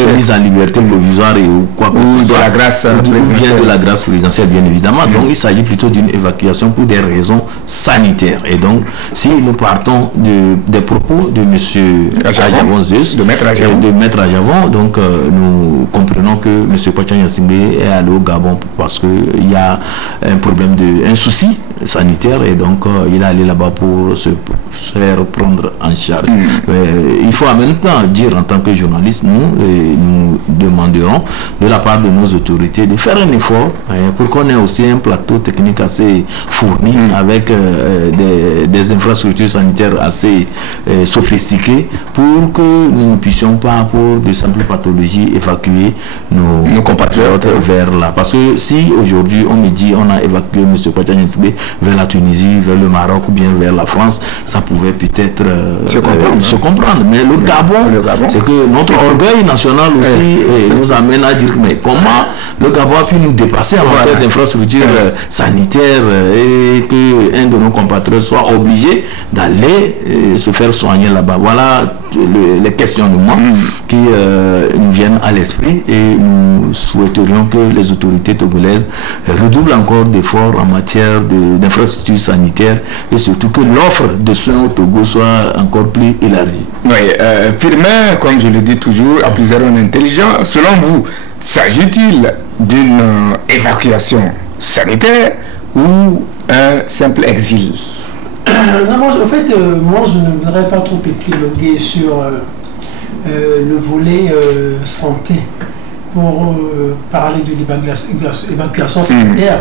remise en liberté provisoire ou quoi que ce soit, de la grâce présidentielle. De la grâce présidentielle, bien évidemment. Donc il s'agit plutôt d'une évacuation pour des raisons sanitaires. Et donc si nous partons des propos de M. de Maître Ajavon, donc nous comprenons que M. Pachanya Singbe est allé au Gabon parce qu'il y a un souci sanitaire et donc il est allé là-bas pour se faire prendre en charge. Il faut en même temps dire en tant que journaliste, nous demanderons de la part de nos autorités de faire un effort pour qu'on ait aussi un plateau technique assez fourni avec des infrastructures sanitaires assez sophistiquées pour que nous ne puissions pas, pour de simples pathologies, évacuer nos compatriotes vers là. Parce que si aujourd'hui on me dit on a évacué M. Pachanya Singbe vers la Tunisie, vers le Maroc ou bien vers la France, ça pouvait peut-être se comprendre. Mais le Gabon, c'est que notre orgueil national aussi nous amène à dire mais comment le Gabon a pu nous dépasser en matière d'infrastructures sanitaires et qu'un de nos compatriotes soit obligé d'aller se faire soigner là-bas. Voilà les questionnements qui nous viennent à l'esprit et nous souhaiterions que les autorités togolaises redoublent encore d'efforts en matière d'infrastructures sanitaires et surtout que l'offre de soins au Togo soit encore plus élargie. Oui, Firmin, comme je le dis toujours, à plusieurs hommes intelligents, selon vous, s'agit-il d'une évacuation sanitaire ou un simple exil? Non, en fait, moi je ne voudrais pas trop épiloguer sur le volet santé pour parler de l'évacuation sanitaire,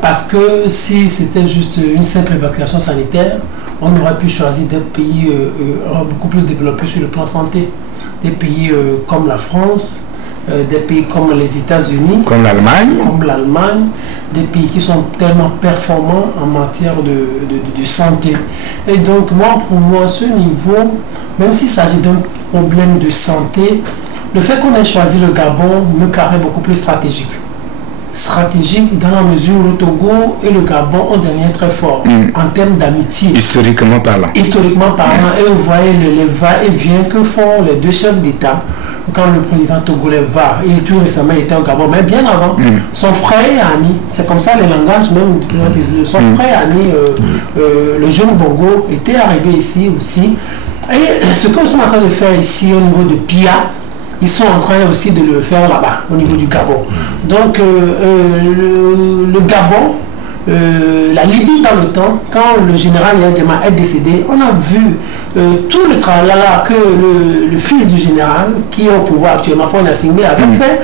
parce que si c'était juste une simple évacuation sanitaire, on aurait pu choisir des pays beaucoup plus développés sur le plan santé, des pays comme la France, des pays comme les États-Unis, comme l'Allemagne, des pays qui sont tellement performants en matière de santé. Et donc moi, pour moi, à ce niveau, même s'il s'agit d'un problème de santé, le fait qu'on ait choisi le Gabon me paraît beaucoup plus stratégique. Stratégique dans la mesure où le Togo et le Gabon ont des liens très forts en termes d'amitié. Historiquement parlant. Historiquement parlant. Et vous voyez les va-et-vient que font les deux chefs d'État quand le président togolais va. Il tout récemment était au Gabon, mais bien avant. Son frère et ami, c'est comme ça les langages même. Son frère et ami, le jeune Bongo, était arrivé ici aussi. Et ce que nous sommes en train de faire ici au niveau de Pia, ils sont en train aussi de le faire là-bas, au niveau du Gabon. Donc, le Gabon, la Libye dans le temps, quand le général Yadema est décédé, on a vu tout le travail là que le fils du général, qui est au pouvoir actuellement, Faure Gnassingbé, avait fait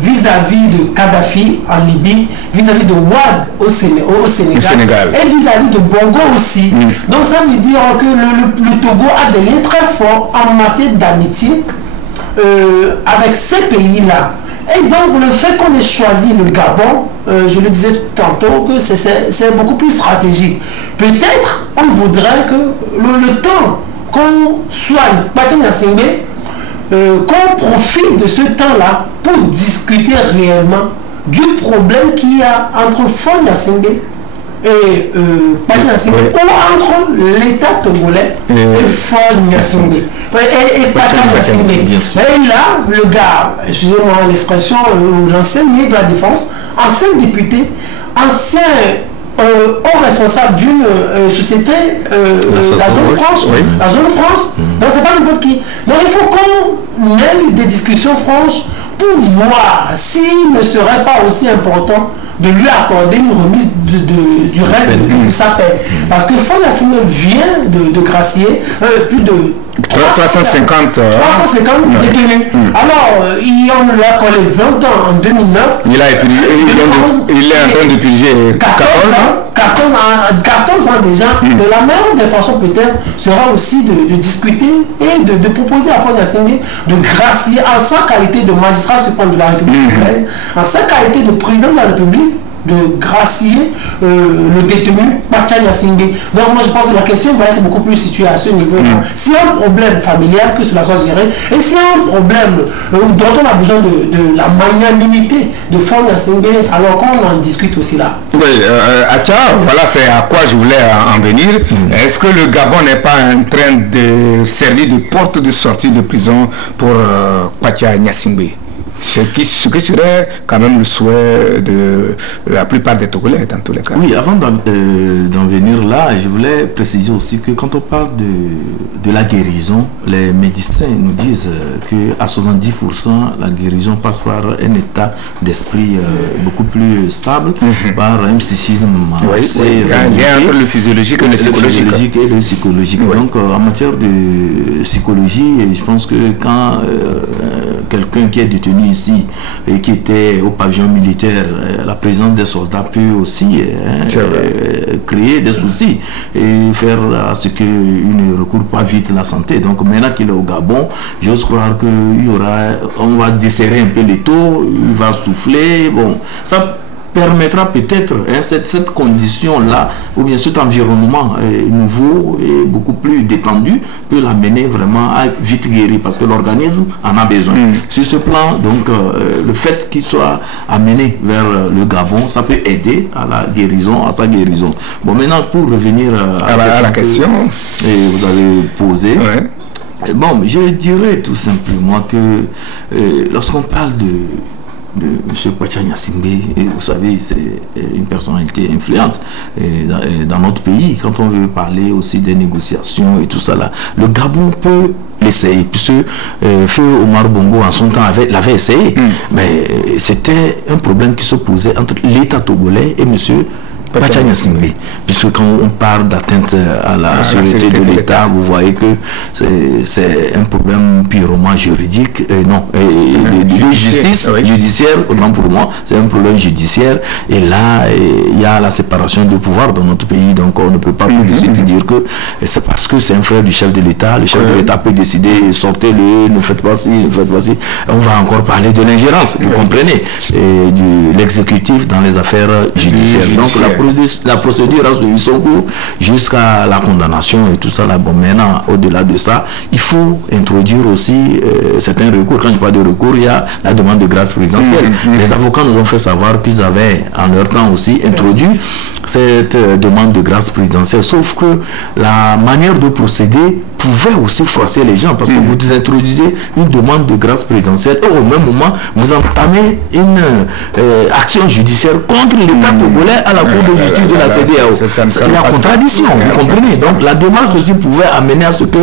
vis-à-vis de Kadhafi en Libye, vis-à-vis de Wade au Sénégal, et vis-à-vis de Bongo aussi. Donc, ça veut dire que le Togo a des liens très forts en matière d'amitié avec ces pays-là. Et donc le fait qu'on ait choisi le Gabon, je le disais tantôt, que c'est beaucoup plus stratégique. Peut-être on voudrait que le temps qu'on soigne Faure Gnassingbé, qu'on profite de ce temps-là pour discuter réellement du problème qu'il y a entre Faure Gnassingbé et Faure Gnassingbé, ou entre l'État togolais et Faure Gnassingbé. Et Faure Gnassingbé. Et là, le gars, excusez-moi l'expression, l'ancien ministre de la Défense, ancien député, ancien haut responsable d'une société, la zone franche, la zone France, donc c'est pas n'importe qui. Donc il faut qu'on ait des discussions franches pour voir s'il ne serait pas aussi important de lui accorder une remise du reste de sa paix. Parce que Faure Gnassingbé vient de gracier plus de 350 détenus. Alors, on lui a collé 20 ans en 2009. Il est en train de purger 14 ans déjà. De la meilleure des façons peut-être sera aussi de discuter et de proposer à Faure Gnassingbé de gracier en sa qualité de magistrat suprême de la République congolaise, en sa qualité de président de la République, de gracier le détenu Faure Gnassingbé. Donc moi je pense que la question va être beaucoup plus située à ce niveau-là. S'il y a un problème familial, que cela soit géré, et s'il y a un problème dont on a besoin de la magnanimité de Faure Gnassingbé, alors qu'on en discute aussi là. Oui, Acha, voilà c'est à quoi je voulais en venir. Est-ce que le Gabon n'est pas en train de servir de porte de sortie de prison pour Faure Gnassingbé? Ce qui serait quand même le souhait de la plupart des Togolais dans tous les cas. Oui, avant d'en venir là, je voulais préciser aussi que quand on parle de la guérison, les médecins nous disent qu'à 70% la guérison passe par un état d'esprit beaucoup plus stable, par un psychisme assez il y a un lien entre le physiologique et le psychologique. Donc en matière de psychologie, je pense que quand quelqu'un qui est détenu ici et qui était au pavillon militaire, la présence des soldats peut aussi créer des soucis et faire à ce qu'il ne recourt pas vite la santé. Donc maintenant qu'il est au Gabon, j'ose croire on va desserrer un peu les taux, il va souffler, bon, ça permettra peut-être cette condition-là, ou bien cet environnement nouveau et beaucoup plus détendu, peut l'amener vraiment à vite guérir, parce que l'organisme en a besoin. Sur ce plan, donc, le fait qu'il soit amené vers le Gabon, ça peut aider à la guérison, à sa guérison. Bon, maintenant, pour revenir à la question que vous avez posée, bon, je dirais tout simplement que lorsqu'on parle de M. Faure Gnassingbé, vous savez, c'est une personnalité influente dans notre pays. Quand on veut parler aussi des négociations et tout ça là, le Gabon peut l'essayer, puisque Feu Omar Bongo en son temps l'avait essayé, mais c'était un problème qui se posait entre l'État togolais et M. Faure Gnassingbé, puisque quand on parle d'atteinte à la sûreté de l'État, vous voyez que c'est un problème purement juridique, de justice, judiciaire, autant pour moi, c'est un problème judiciaire, et là, il y a la séparation de pouvoir dans notre pays, donc on ne peut pas tout de suite dire que c'est parce que c'est un frère du chef de l'État, le chef de l'État peut décider, sortez-le, ne faites pas ci, ne faites pas ci. On va encore parler de l'ingérence, vous comprenez, de l'exécutif dans les affaires judiciaires. Donc la procédure a suivi son cours jusqu'à la condamnation et tout ça là. Bon, maintenant, au-delà de ça, il faut introduire aussi certains recours. Quand je parle de recours, il y a la demande de grâce présidentielle. Les avocats nous ont fait savoir qu'ils avaient en leur temps aussi introduit cette demande de grâce présidentielle, sauf que la manière de procéder pouvait aussi froisser les gens, parce que vous introduisez une demande de grâce présidentielle et au même moment vous entamez une action judiciaire contre l'État togolais à la Cour de justice de la CEDEAO. Il y a contradiction, vous comprenez. Donc la démarche aussi pouvait amener à ce que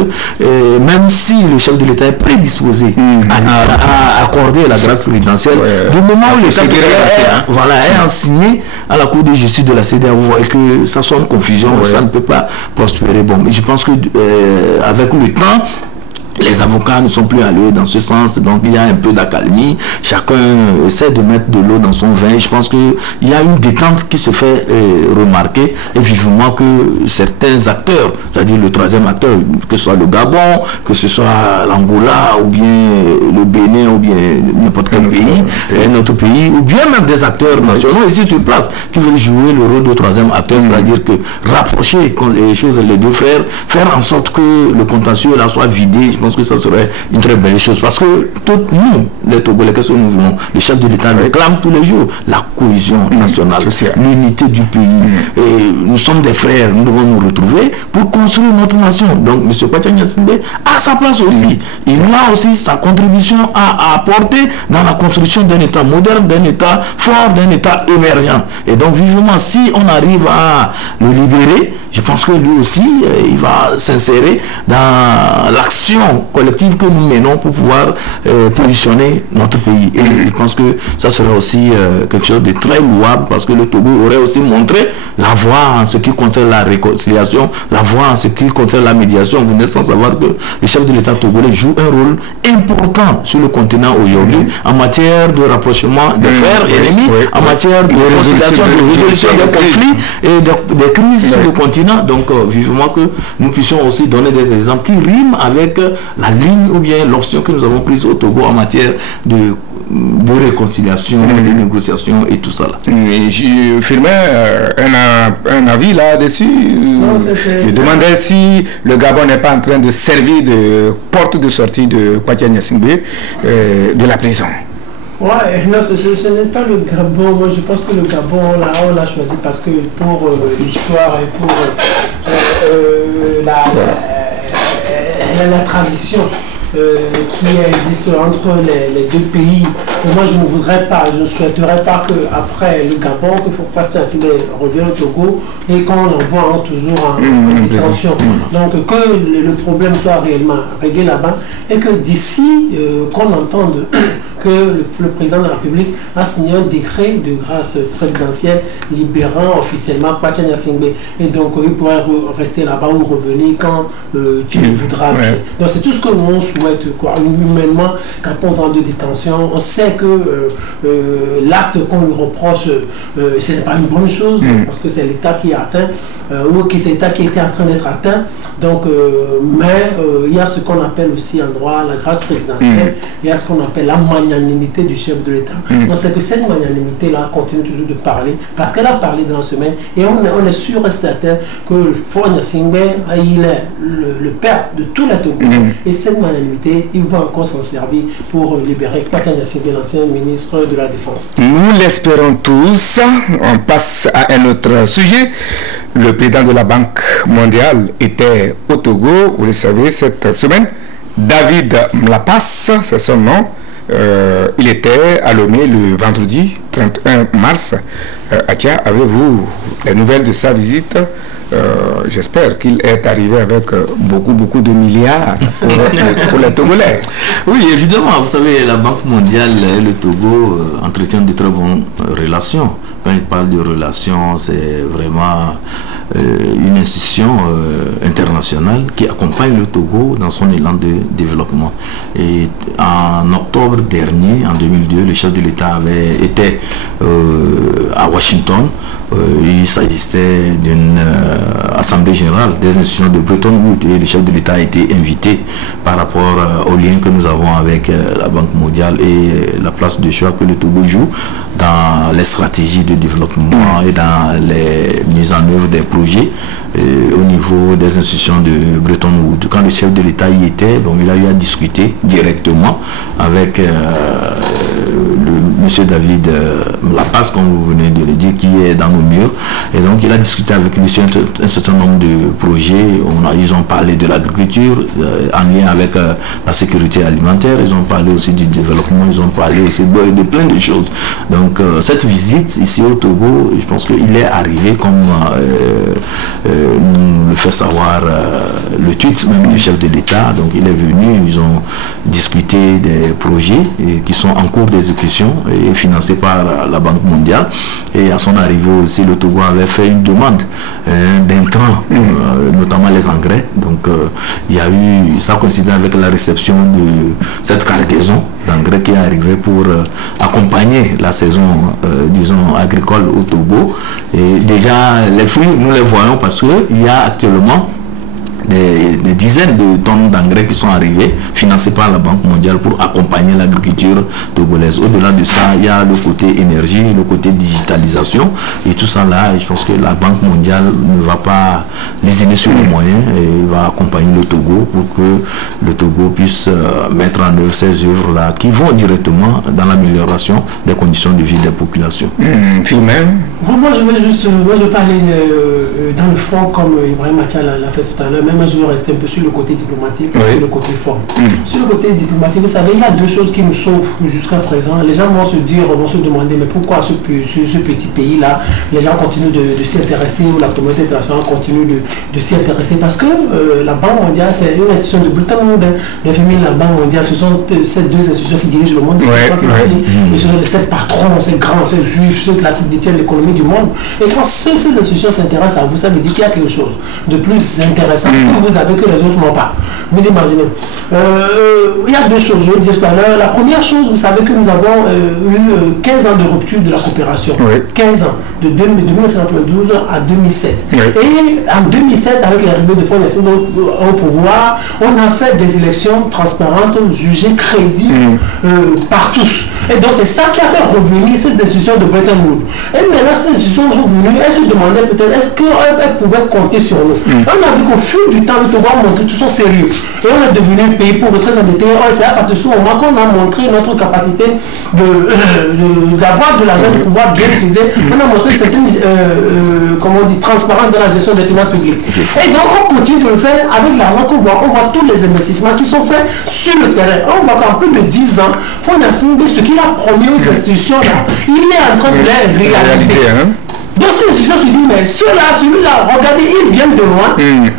même si le chef de l'État est prédisposé à accorder la grâce présidentielle, du moment où l'État est assigné à la Cour de justice de la CEDEAO, vous voyez que ça soit une confusion, ça ne peut pas prospérer. Bon, mais je pense que avec le temps, les avocats ne sont plus allés dans ce sens, donc il y a un peu d'accalmie, chacun essaie de mettre de l'eau dans son vin. Je pense qu'il y a une détente qui se fait remarquer, et vivement que certains acteurs, c'est-à-dire le troisième acteur, que ce soit le Gabon, que ce soit l'Angola, ou bien le Bénin, ou bien n'importe quel pays, notre pays, ou bien même des acteurs nationaux ici sur place, qui veulent jouer le rôle de troisième acteur, c'est-à-dire que rapprocher les choses, les deux frères, faire en sorte que le contentieux là soit vidé. Je pense que ça serait une très belle chose, parce que nous, les Togolais, qu'est-ce que nous voulons? Le chef de l'État réclame tous les jours la cohésion nationale, l'unité du pays. Et nous sommes des frères, nous devons nous retrouver pour construire notre nation. Donc M. Kouatia Gnassingbé a sa place aussi. Il a aussi sa contribution à apporter dans la construction d'un État moderne, d'un État fort, d'un État émergent. Et donc vivement, si on arrive à le libérer, je pense que lui aussi, il va s'insérer dans l'action collective que nous menons pour pouvoir positionner notre pays. Et je pense que ça sera aussi quelque chose de très louable, parce que le Togo aurait aussi montré la voie en ce qui concerne la réconciliation, la voie en ce qui concerne la médiation. Vous n'êtes sans savoir que le chef de l'État togolais joue un rôle important sur le continent aujourd'hui en matière de rapprochement des frères et ennemis, en matière de résolution des conflits et des crises sur le continent. Donc vivement que nous puissions aussi donner des exemples qui riment avec la ligne ou bien l'option que nous avons prise au Togo en matière de réconciliation, de négociation et tout ça là. Je firmais un avis là-dessus. Je demandais si le Gabon n'est pas en train de servir de porte de sortie de Kouatia Gnassingbé de la prison. Ouais, non, ce n'est pas le Gabon. Moi, je pense que le Gabon, là, on l'a choisi parce que pour l'histoire et pour la tradition qui existe entre les deux pays. Et moi, je ne voudrais pas, je ne souhaiterais pas qu'après le Gabon, que Kouatia Gnassingbé revienne au Togo et qu'on l'envoie toujours en détention. Donc, que le problème soit réellement réglé là-bas et que d'ici qu'on entende que le président de la République a signé un décret de grâce présidentielle libérant officiellement Kouatia Gnassingbé. Et donc, il pourrait rester là-bas ou revenir quand tu le voudras. Donc, c'est tout ce que nous souhaite, quoi. Humainement, 14 ans de détention, on sait que l'acte qu'on lui reproche, ce n'est pas une bonne chose, parce que c'est l'État qui est atteint, ou que c'est l'État qui était en train d'être atteint. Donc, mais il y a ce qu'on appelle aussi en droit la grâce présidentielle, il y a ce qu'on appelle la magnanimité du chef de l'État. Donc, c'est que cette magnanimité-là continue toujours de parler, parce qu'elle a parlé dans la semaine, et on est sûr et certain que le Kouatia Gnassingbé, il est le père de tous les Togolais, et cette magnanimité, il va encore s'en servir pour libérer Kouatia Gnassingbé, l'ancien ministre de la Défense. Nous l'espérons tous. On passe à un autre sujet. Le président de la Banque mondiale était au Togo, vous le savez, cette semaine. David Mlapas, c'est son nom. Il était à Lomé le vendredi 31 mars. Atia, avez-vous les nouvelles de sa visite? J'espère qu'il est arrivé avec beaucoup de milliards pour les Togolais. Oui, évidemment, vous savez, la Banque mondiale et le Togo entretiennent de très bonnes relations. Quand il parle de relations, c'est vraiment une institution internationale qui accompagne le Togo dans son élan de développement. Et en octobre dernier, en 2002, le chef de l'État avait été à Washington il s'agissait d'une assemblée générale des institutions de Bretton Woods et le chef de l'État a été invité par rapport au lien que nous avons avec la Banque mondiale et la place de choix que le Togo joue dans les stratégies de développement et dans les mises en œuvre des projets au niveau des institutions de Bretton Woods. Quand le chef de l'État y était, donc il a eu à discuter directement avec monsieur David Lapasse, comme vous venez de le dire, qui est dans nos murs. Et donc il a discuté avec lui sur un certain nombre de projets. Ils ont parlé de l'agriculture en lien avec la sécurité alimentaire. Ils ont parlé aussi du développement. Ils ont parlé aussi de plein de choses. Donc cette visite ici au Togo, je pense qu'il est arrivé comme nous le fait savoir le tweet même du chef de l'État. Donc il est venu, ils ont discuté des projets qui sont en cours d'exécution et financés par la Banque mondiale. Et à son arrivée aussi, le Togo avait fait une demande d'intrants, notamment les engrais. Donc il y a eu, ça coïncidait avec la réception de cette cargaison d'engrais qui est arrivée pour accompagner la saison, disons, agricole au Togo. Et déjà, les fruits, nous les voyons parce qu'il y a actuellement des dizaines de tonnes d'engrais qui sont arrivés, financés par la Banque mondiale pour accompagner l'agriculture togolaise. Au-delà de ça, il y a le côté énergie, le côté digitalisation et tout ça là. Et je pense que la Banque mondiale ne va pas lésiner sur les moyens et va accompagner le Togo pour que le Togo puisse mettre en œuvre ces œuvres-là qui vont directement dans l'amélioration des conditions de vie des populations. Moi, je veux juste parler dans le fond, comme Ibrahim Matia l'a fait tout à l'heure. Moi, je veux rester un peu sur le côté diplomatique et sur le côté forme. Sur le côté diplomatique, vous savez, il y a deux choses qui nous sauvent jusqu'à présent. Les gens vont se demander, mais pourquoi ce petit pays-là, les gens continuent de s'y intéresser, ou la communauté internationale continue de s'y intéresser, parce que la Banque mondiale, c'est une institution de Bretton Woods. Le féminin, la Banque mondiale, ce sont ces deux institutions qui dirigent le monde. Et ce sont les 7 patrons, ces grands, ces juifs, ceux qui détiennent l'économie du monde. Et quand ces institutions s'intéressent à vous, ça veut dire qu'il y a quelque chose de plus intéressant que vous avez que les autres n'ont pas. Vous imaginez. Il y a deux choses, je le disais tout à l'heure. La première chose, vous savez que nous avons eu 15 ans de rupture de la coopération. 15 ans, de 1992 à 2007. Et en 2007, avec l'arrivée de Front National au pouvoir, on a fait des élections transparentes, jugées crédibles par tous. Et donc c'est ça qui a fait revenir ces institutions de Bretton Woods. Et maintenant, ces institutions sont venues, elles se demandaient peut-être est-ce qu'elles pouvaient compter sur nous. On a vu qu'au fil du temps, le Togo a montré tout son sérieux. Et on est devenu un pays pauvre, très endetté. C'est à partir de ce moment qu'on a montré notre capacité d'avoir de l'argent, de pouvoir bien utiliser. On a montré certaines transparence dans la gestion des finances publiques. Et donc on continue de le faire avec l'argent qu'on voit. On voit tous les investissements qui sont faits sur le terrain. On voit qu'en plus de 10 ans, ce qu'il a promis aux institutions-là, il est en train de les réaliser. Donc ces institutions se disent, mais celui-là, regardez, ils viennent de loin,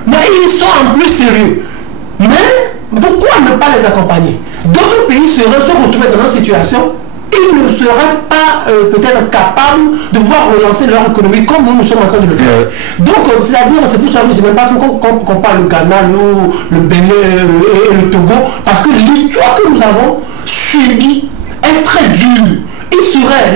mais ils sont en plus sérieux. Mais pourquoi ne pas les accompagner? D'autres pays se retrouvent dans une situation, ils ne seraient pas peut-être capables de pouvoir relancer leur économie comme nous sommes en train de le faire. Donc, c'est-à-dire, c'est pour ça que je n'aime pas qu'on parle le Ghana, le Bénin et le Togo, parce que l'histoire que nous avons subie est très dure.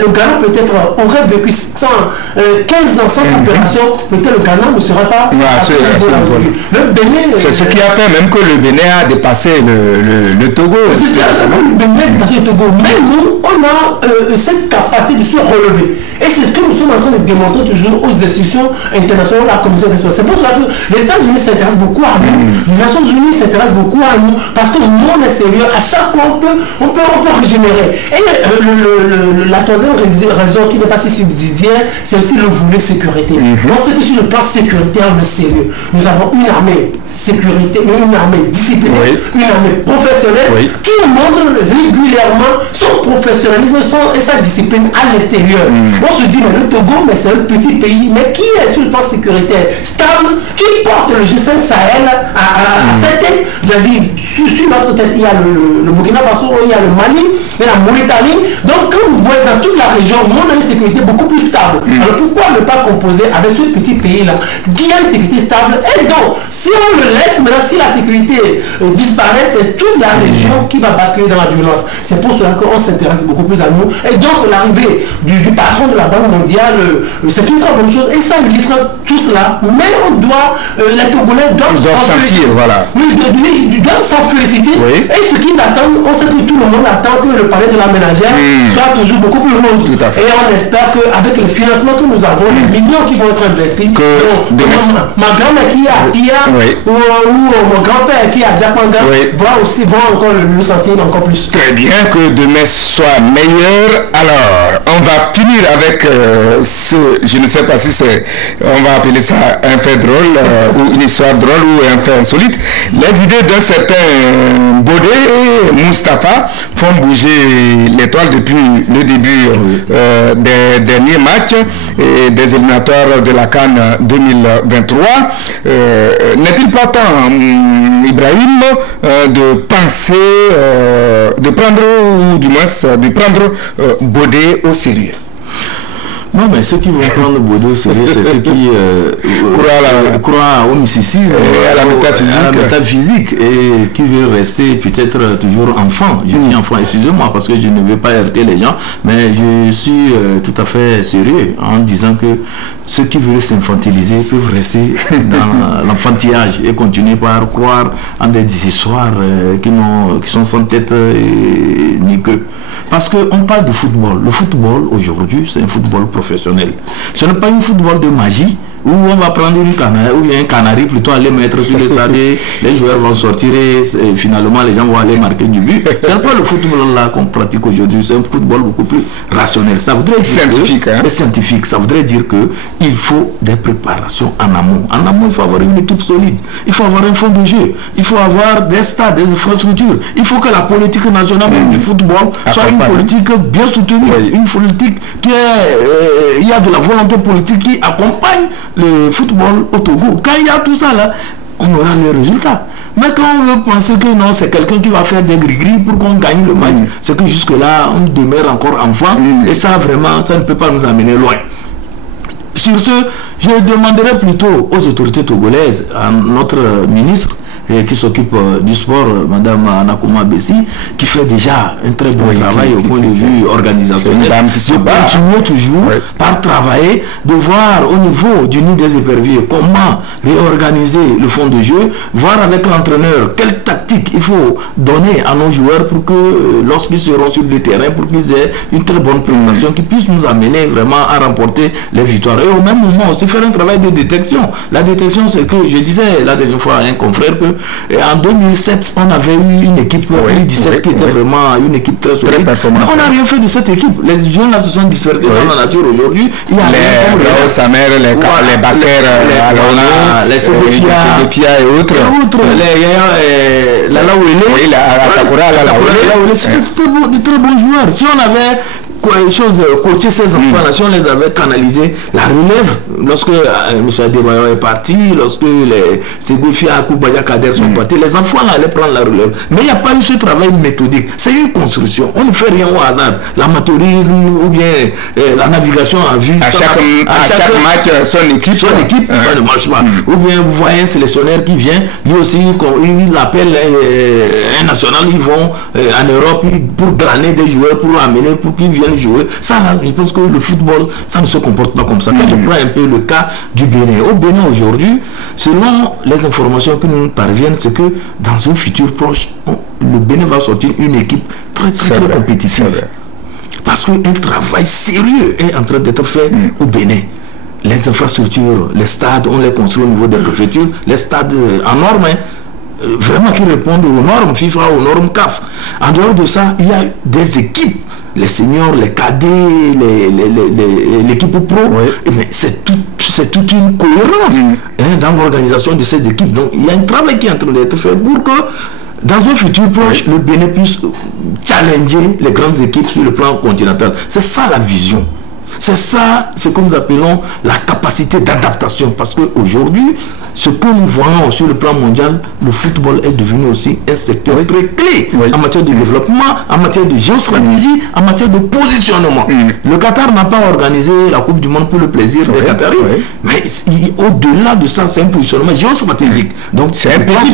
Le Ghana peut-être aurait vécu 15 ans sans coopération, peut-être le Ghana ne serait pas le Bénin. C'est ce qui a fait même que le Bénin a dépassé le Togo. C'est ce qui a fait que le Bénin a dépassé le Togo. Mais nous, on a cette capacité de se relever. Et c'est ce que nous sommes en train de démontrer toujours aux institutions internationales, à la communauté internationale. C'est pour cela que les États-Unis s'intéressent beaucoup à nous. Les Nations Unies s'intéressent beaucoup à nous. Parce que le monde est sérieux. À chaque fois, on peut régénérer. Et la troisième raison qui n'est pas si subsidiaire, c'est aussi le volet sécurité. On sait que sur le plan sécuritaire, on est sérieux. Nous avons une armée sécurité, une armée disciplinée, une armée professionnelle qui montre régulièrement son professionnalisme et sa discipline à l'extérieur. On se dit, mais le Togo, mais c'est un petit pays, mais qui est sur le plan sécuritaire stable, qui porte le G5 Sahel à sa tête. Je veux dire, sur notre tête, il y a le Burkina Faso, il y a le Mali, il y a la Mauritanie. Donc, quand vous voyez dans toute la région, on a une sécurité beaucoup plus stable stable. Alors pourquoi ne pas composer avec ce petit pays-là qui a une sécurité stable? Et donc, si on le laisse maintenant, si la sécurité disparaît, c'est toute la région qui va basculer dans la violence. C'est pour cela qu'on s'intéresse beaucoup plus à nous. Et donc, l'arrivée du patron de la Banque mondiale, c'est une très bonne chose. Et ça illustre tout cela. Mais on doit, les Togolais doivent sentir, voilà. Oui, ils doivent s'en féliciter. Oui. Et ce qu'ils attendent, on sait que tout le monde attend que le palais de la ménagère soit toujours beaucoup plus rose. Tout à fait. Et on espère qu'avec les financements que nous avons, les millions qui vont être investis, ma grand-mère qui est à Pia, ou mon grand-père qui est à Diapanga, vont encore le sentir encore plus. Très bien, que demain soit meilleur. Alors, on va finir avec je ne sais pas si c'est, on va appeler ça un fait drôle, ou une histoire drôle, ou un fait insolite. Les idées d'un certain Bodé, Moustapha, font bouger l'étoile depuis le début des derniers matchs et des éliminatoires de la CAN 2023. N'est-il pas temps, Ibrahim, de penser, de prendre, ou du moins de prendre Bodé au sérieux? Non, mais ceux qui vont prendre Bodé au sérieux, c'est ceux qui croient au mysticisme, à la métaphysique, et qui veulent rester peut-être toujours enfant. Je dis enfant, excusez-moi, parce que je ne veux pas heurter les gens, mais je suis tout à fait sérieux en disant que ceux qui veulent s'infantiliser peuvent rester dans l'enfantillage et continuer par croire en des histoires qui sont sans tête ni queue. Parce qu'on parle de football. Le football, aujourd'hui, c'est un football professionnel. Ce n'est pas un football de magie où on va prendre une canari, ou bien un canari plutôt aller mettre sur le stade, les joueurs vont sortir et finalement les gens vont aller marquer du but. Ce n'est pas le football là qu'on pratique aujourd'hui, c'est un football beaucoup plus rationnel. Ça voudrait dire scientifique. Ça voudrait dire qu'il faut des préparations en amont. En amont, il faut avoir une équipe solide, il faut avoir un fond de jeu, il faut avoir des stades, des infrastructures. Il faut que la politique nationale du football soit une politique bien soutenue, une politique qui est, il y a de la volonté politique qui accompagne le football au Togo. Quand il y a tout ça là, on aura le résultat. Mais quand on veut penser que non, c'est quelqu'un qui va faire des gris-gris pour qu'on gagne le match, c'est que jusque là, on demeure encore enfant, et ça vraiment, ça ne peut pas nous amener loin. Sur ce, je demanderai plutôt aux autorités togolaises, à notre ministre qui s'occupe du sport, Madame Anakuma Bessi, qui fait déjà un très bon travail au point de vue organisationnel. Je continue toujours par travailler, de voir au niveau du nid des éperviers comment réorganiser le fond de jeu, voir avec l'entraîneur quelle tactique il faut donner à nos joueurs pour que lorsqu'ils seront sur le terrain, pour qu'ils aient une très bonne prestation qui puisse nous amener vraiment à remporter les victoires. Et au même moment aussi faire un travail de détection. La détection, c'est que je disais la dernière fois à un confrère que en 2007, on avait eu une équipe U17 qui était vraiment une équipe très solide. Mais on n'a rien fait de cette équipe. Les jeunes là se sont dispersés dans la nature aujourd'hui. Il y a les Samer, les Baker, les Sebefia et autres. La Laouélé, c'était de très bons joueurs. Si on avait coacher ces enfants-là, si on les avait canalisés, la relève, lorsque M. Adebayo est parti, lorsque les Sebefia, Koubaya Kader sont partis, les enfants là allaient prendre la relève. Mais il n'y a pas eu ce travail méthodique. C'est une construction. On ne fait rien au hasard. L'amateurisme ou bien la navigation à vue. À chaque match, son équipe, ça ne marche pas. Ou bien vous voyez un sélectionneur qui vient, lui aussi, il appelle un national, ils vont en Europe pour glaner des joueurs, pour amener, pour qu'ils viennent jouer. Ça, je pense que le football, ça ne se comporte pas comme ça. Quand je prends un peu le cas du Bénin. Au Bénin aujourd'hui, selon les informations qui nous parviennent, c'est que dans un futur proche, le Bénin va sortir une équipe très compétitive. Parce qu'un travail sérieux est en train d'être fait au Bénin. Les infrastructures, les stades, on les construit au niveau des préfectures, les stades en normes, vraiment qui répondent aux normes FIFA, aux normes CAF. En dehors de ça, il y a des équipes, les seniors, les cadets, l'équipe pro. Mais c'est toute une cohérence dans l'organisation de ces équipes. Donc il y a un travail qui est en train d'être fait pour que dans un futur proche, le Bénin puisse challenger les grandes équipes sur le plan continental. C'est ça la vision. C'est ça, ce que nous appelons la capacité d'adaptation. Parce qu'aujourd'hui, ce que nous voyons sur le plan mondial, le football est devenu aussi un secteur très clé en matière de développement, en matière de géostratégie, en matière de positionnement. Le Qatar n'a pas organisé la Coupe du Monde pour le plaisir des Qataris, mais au-delà de ça, c'est un positionnement géostratégique. Donc c'est un petit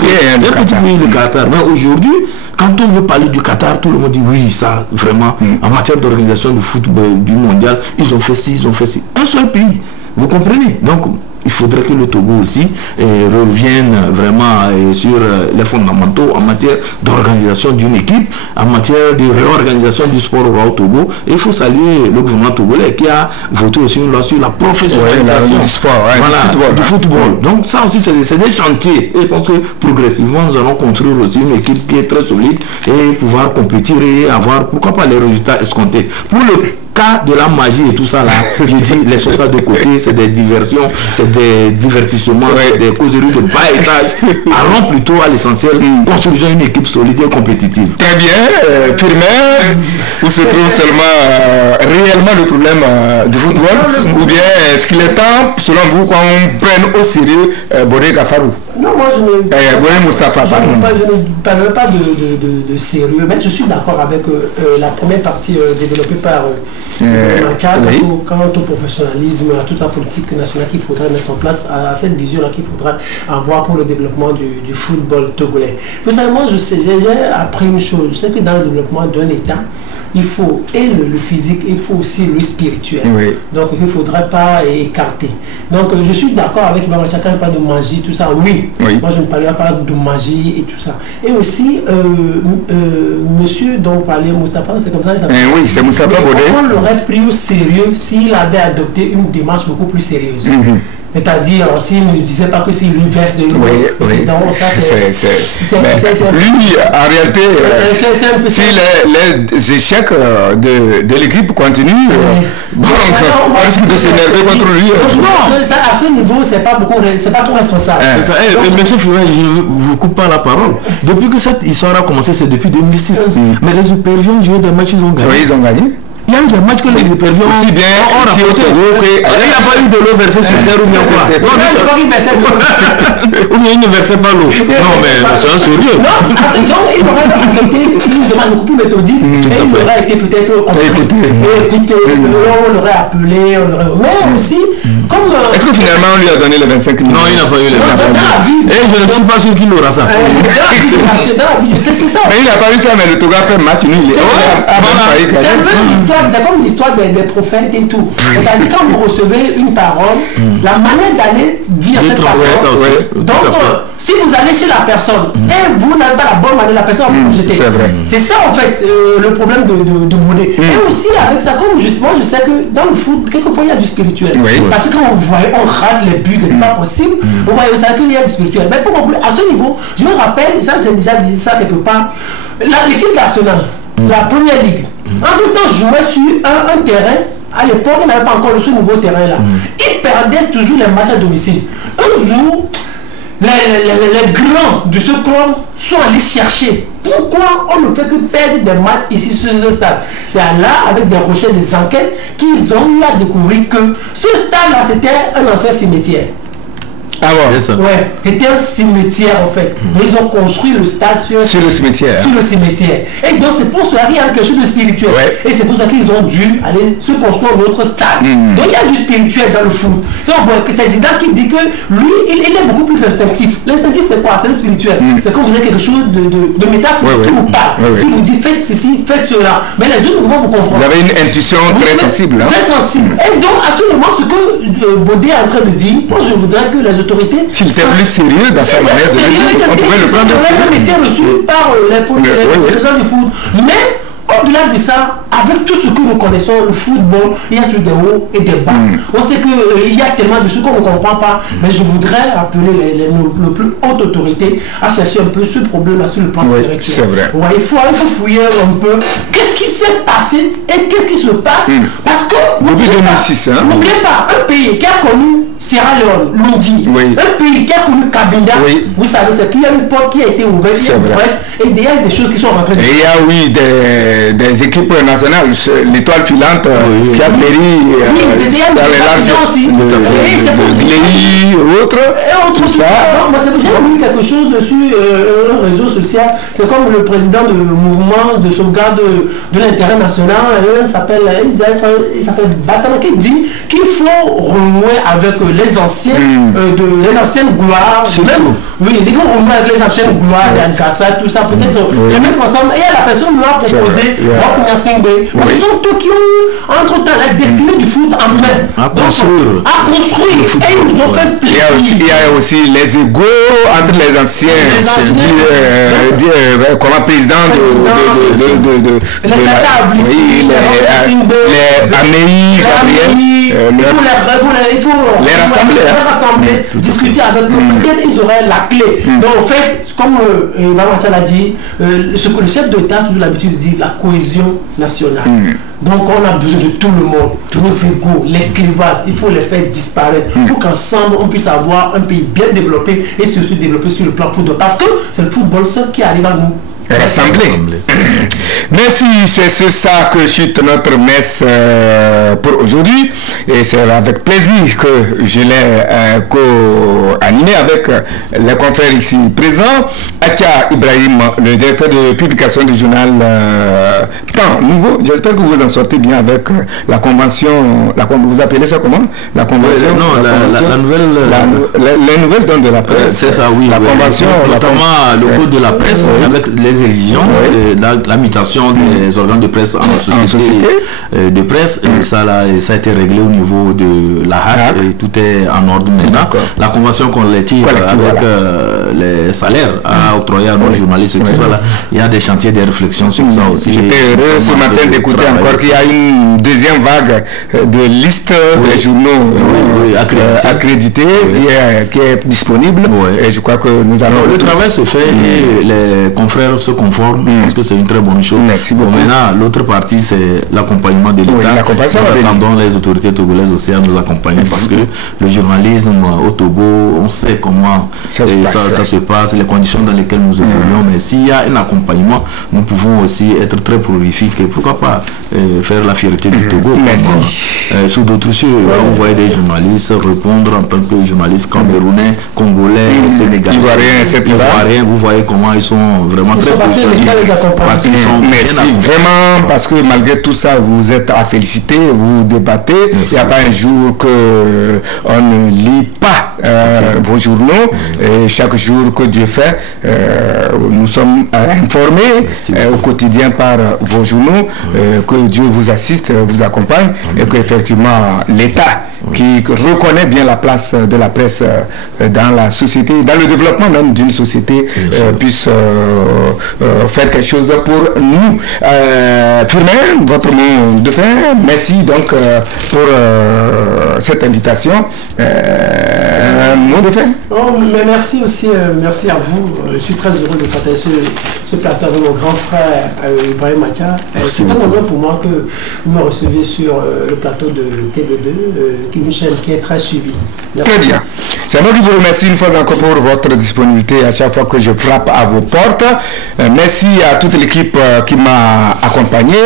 pays, le Qatar. Mais aujourd'hui, quand on veut parler du Qatar, tout le monde dit oui, ça, vraiment, en matière d'organisation du football du mondial, ils ont fait ci, ils ont fait ci. Un seul pays, vous comprenez? Donc, il faudrait que le Togo aussi revienne vraiment sur les fondamentaux en matière d'organisation d'une équipe, en matière de réorganisation du sport au Togo. Et il faut saluer le gouvernement togolais qui a voté aussi une loi sur la professionnalisation du sport, du football. Donc ça aussi, c'est des chantiers. Et je pense que progressivement, nous allons construire aussi une équipe qui est très solide et pouvoir compétir et avoir, pourquoi pas, les résultats escomptés. Pour le cas de la magie et tout ça là, je dis, laissons ça de côté, c'est des diversions, c'est des divertissements, c'est des causeries de bas étage. Allons plutôt à l'essentiel, construisons une équipe solide et compétitive. Très bien, Firmin, où se trouve seulement réellement le problème du football, ou bien est-ce qu'il est temps, selon vous, qu'on prenne au sérieux Bodé Gafarou? Non, moi je ne parlerai pas de sérieux, mais je suis d'accord avec la première partie développée par quant au professionnalisme, à toute la politique nationale qu'il faudra mettre en place, à cette vision-là qu'il faudra avoir pour le développement du football togolais. Personnellement, j'ai appris une chose, je sais que dans le développement d'un État, il faut et le physique, il faut aussi le spirituel. Donc il ne faudrait pas écarter. Donc je suis d'accord avec Ibama Tchaka, quand il parle de magie, tout ça, moi je ne parlerai pas de magie et tout ça. Et aussi, monsieur dont parlait Moustapha, c'est comme ça, oui, c'est Moustapha Bodé. On l'aurait pris au sérieux s'il avait adopté une démarche beaucoup plus sérieuse. C'est-à-dire, s'il ne disait pas que s'il lui verse de l'eau, ça c'est... Lui, en réalité, si les échecs de l'équipe continuent, on risque de s'énerver contre lui. Non, à ce niveau, c'est pas trop responsable. Monsieur Fouet, je ne vous coupe pas la parole. Depuis que cette histoire a commencé, c'est depuis 2006. Mais les Hypervions ont joué des matchs, ils ont gagné. Oui, ils ont gagné. Il y a des matchs que les Hypervions aussi bien si au Togo que... Il n'y a pas eu de l'eau versée sur terre ou bien quoi? Non, je pas qu'il versait de l'eau. Ou bien il ne versait pas l'eau. Non, mais c'est un sérieux. Non, donc il aurait adopté une demande beaucoup plus méthodique et il aurait été peut-être écouté, on l'aurait appelé, mais aussi, comme... Est-ce que finalement on lui a donné les 25 millions? Non, il n'a pas eu les 25 millions. Et je ne suis pas sûr qu'il aura ça. C'est ça. Mais il n'a pas eu ça, mais le Togo a fait match nul. C'est un peu l'histoire. C'est comme l'histoire des prophètes et tout. C'est-à-dire quand vous recevez une parole, la manière d'aller dire cette parole. Donc, si vous allez chez la personne et vous n'avez pas la bonne manière, la personne va vous jeter. C'est ça en fait le problème de Bodé. Et aussi avec ça, comme justement, je sais que dans le foot, quelquefois il y a du spirituel. Parce que quand on voit, on rate les buts, c'est pas possible. Vous voyez ça qu'il y a du spirituel. Mais pour conclure, à ce niveau, je me rappelle, ça j'ai déjà dit ça quelque part, l'équipe d'Arsenal, la première ligue. En tout temps, jouait sur un terrain. À l'époque, il n'avait pas encore ce nouveau terrain-là. Il perdait toujours les matchs à domicile. Un jour, les grands de ce club sont allés chercher. Pourquoi on ne fait que perdre des matchs ici sur le stade? C'est là, avec des recherches, des enquêtes, qu'ils ont eu à découvrir que ce stade-là, c'était un ancien cimetière. Ah bon? C'était un cimetière en fait. Mais ils ont construit le stade sur le cimetière. Sur le cimetière. Et donc c'est pour cela qu'il y a quelque chose de spirituel. Et c'est pour ça qu'ils ont dû aller se construire un autre stade. Donc il y a du spirituel dans le foot. Et on voit que c'est Zidane qui dit que lui, il est beaucoup plus instinctif. L'instinctif c'est quoi? C'est le spirituel. C'est quand vous avez quelque chose de métaphorique qui vous parle, qui vous dit faites ceci, faites cela. Mais les autres ne vont pas vous comprendre. Vous avez une intuition très sensible. Très sensible. Et donc à ce moment, ce que Bodé est en train de dire, moi je voudrais que les autorités... S'il était plus sérieux dans sa manière de dire, on pourrait le prendre au sérieux. Il était reçu par les gens du foot. Mais au-delà de ça, avec tout ce que nous connaissons, le football, il y a toujours des hauts et des bas. On sait qu'il y a tellement de choses qu'on ne comprend pas. Mais je voudrais appeler les plus hautes autorités à chercher un peu ce problème-là sur le plan spirituel. C'est vrai. Il faut fouiller un peu. Qu'est-ce qui s'est passé et qu'est-ce qui se passe? Parce que, depuis 2006, n'oubliez pas, un pays qui a connu Sierra Leone, Lundi, un pays qui a connu Cabinda, vous savez, c'est qu'il y a une porte qui a été ouverte, il y a une brèche, et il y a des choses qui sont rentrées. Et il y a, oui, des équipes nationales, l'étoile filante qui a péri dans les larges aussi. Guinée, autres. Tout ça. Donc, j'ai vu quelque chose sur un réseau social. C'est comme le président du mouvement de sauvegarde de l'intérêt national, il s'appelle Bakama, qui dit qu'il faut renouer avec les anciennes gloires. Oui, il faut renouer avec les anciennes gloires, Yankasa, tout ça, peut-être les mettre ensemble. Et la personne lui a proposé Rakunya Singbe. Ce sont tous qui ont entre-temps la destinée du foot en main. À construire. Et ils nous ont fait plaisir. Il y a aussi les égaux entre les anciens. Comme président de les Améi, il faut les rassembler, discuter avec eux. Peut-être ils auraient la clé. Donc, en fait, comme Bamacha l'a dit, ce que le chef d'État a toujours l'habitude de dire, la cohésion nationale. Donc, on a besoin de tout le monde, nos égaux, les clivages, il faut les faire disparaître pour qu'ensemble on puisse avoir un pays bien développé et surtout développé sur le plan football. Parce que c'est le football seul qui arrive à nous rassembler. Merci, c'est sur ça que chute notre messe pour aujourd'hui. Et c'est avec plaisir que je l'ai co-animé avec les confrères ici présents. Atia Ibrahim, le directeur de publication du journal Temps Nouveau. J'espère que vous en sortez bien avec la convention. Vous appelez ça comment? La convention. La nouvelle. Les nouvelles donnent de la presse. C'est ça, oui. La convention. Notamment le code de la presse avec les exigences, la mutation des organes de presse en société de presse. Et ça a été réglé au niveau de la HAC et tout est en ordre maintenant. La convention collective avec les salaires à octroyer à nos journalistes et tout ça là, il y a des chantiers, des réflexions sur ça aussi. J'étais heureux ce matin d'écouter encore qu'il y a une deuxième vague de listes des journaux accrédités qui est disponible et je crois que nous allons... Le travail se fait et les confrères se conforment parce que c'est une très bonne chose. Merci beaucoup. Maintenant, l'autre partie, c'est l'accompagnement de l'État. Nous attendons les autorités togolaises aussi à nous accompagner parce que le journalisme au Togo, on sait comment ça se passe, les conditions dans lesquelles nous évoluons, mais s'il y a un accompagnement, nous pouvons aussi être très prolifiques et pourquoi pas faire la fierté du Togo. Sous d'autres cieux, on voit des journalistes répondre en tant que journalistes camerounais, congolais, sénégalais, ivoiriens, vous voyez comment ils sont vraiment très professionnels. Merci vraiment parce que malgré tout ça, vous êtes à féliciter, vous débattez. Il n'y a pas un jour que on ne lit pas vos journaux et chaque jour que Dieu fait, nous sommes informés au quotidien par vos journaux, que Dieu vous assiste, vous accompagne et qu'effectivement l'État qui reconnaît bien la place de la presse dans la société, dans le développement même d'une société, puisse faire quelque chose pour nous. Firmin, votre mot de fin. Merci donc pour cette invitation. Mot de fin. Mais merci aussi, merci à vous. Je suis très heureux de partager ce plateau avec mon grand frère Ibrahim Macha. C'est un honneur pour moi que vous me receviez sur le plateau de TV2, une chaîne qui est très suivie. Merci. Très bien. C'est moi qui vous remercie une fois encore pour votre disponibilité à chaque fois que je frappe à vos portes. Merci à toute l'équipe qui m'a accompagné.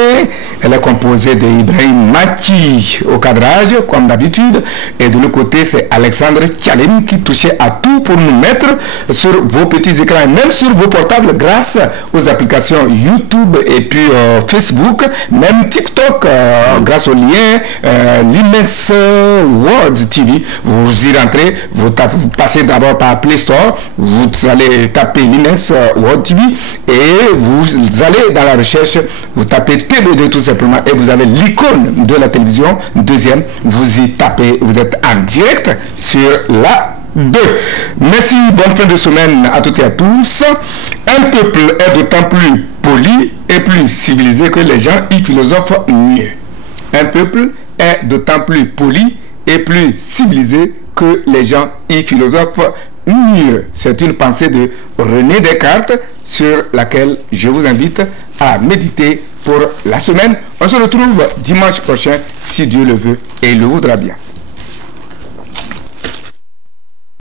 Elle est composée d'Ibrahim Machi au cadrage, comme d'habitude. Et de l'autre côté, c'est Alexandre Tchalem qui touchait à tout pour nous mettre sur vos petits écrans, même sur vos portables, grâce aux applications YouTube et puis Facebook, même TikTok, grâce au lien l'Imex World TV. Vous y rentrez, vous passez d'abord par Play Store, vous allez taper l'Imex World TV et vous allez dans la recherche, vous tapez TV2 tout simplement et vous avez l'icône de la télévision. Deuxième, vous y tapez, vous êtes en direct sur la 2. Merci, bonne fin de semaine à toutes et à tous. Un peuple est d'autant plus poli et plus civilisé que les gens y philosophent mieux. Un peuple est d'autant plus poli et plus civilisé que les gens y philosophent mieux. C'est une pensée de René Descartes sur laquelle je vous invite à méditer pour la semaine. On se retrouve dimanche prochain si Dieu le veut et le voudra bien.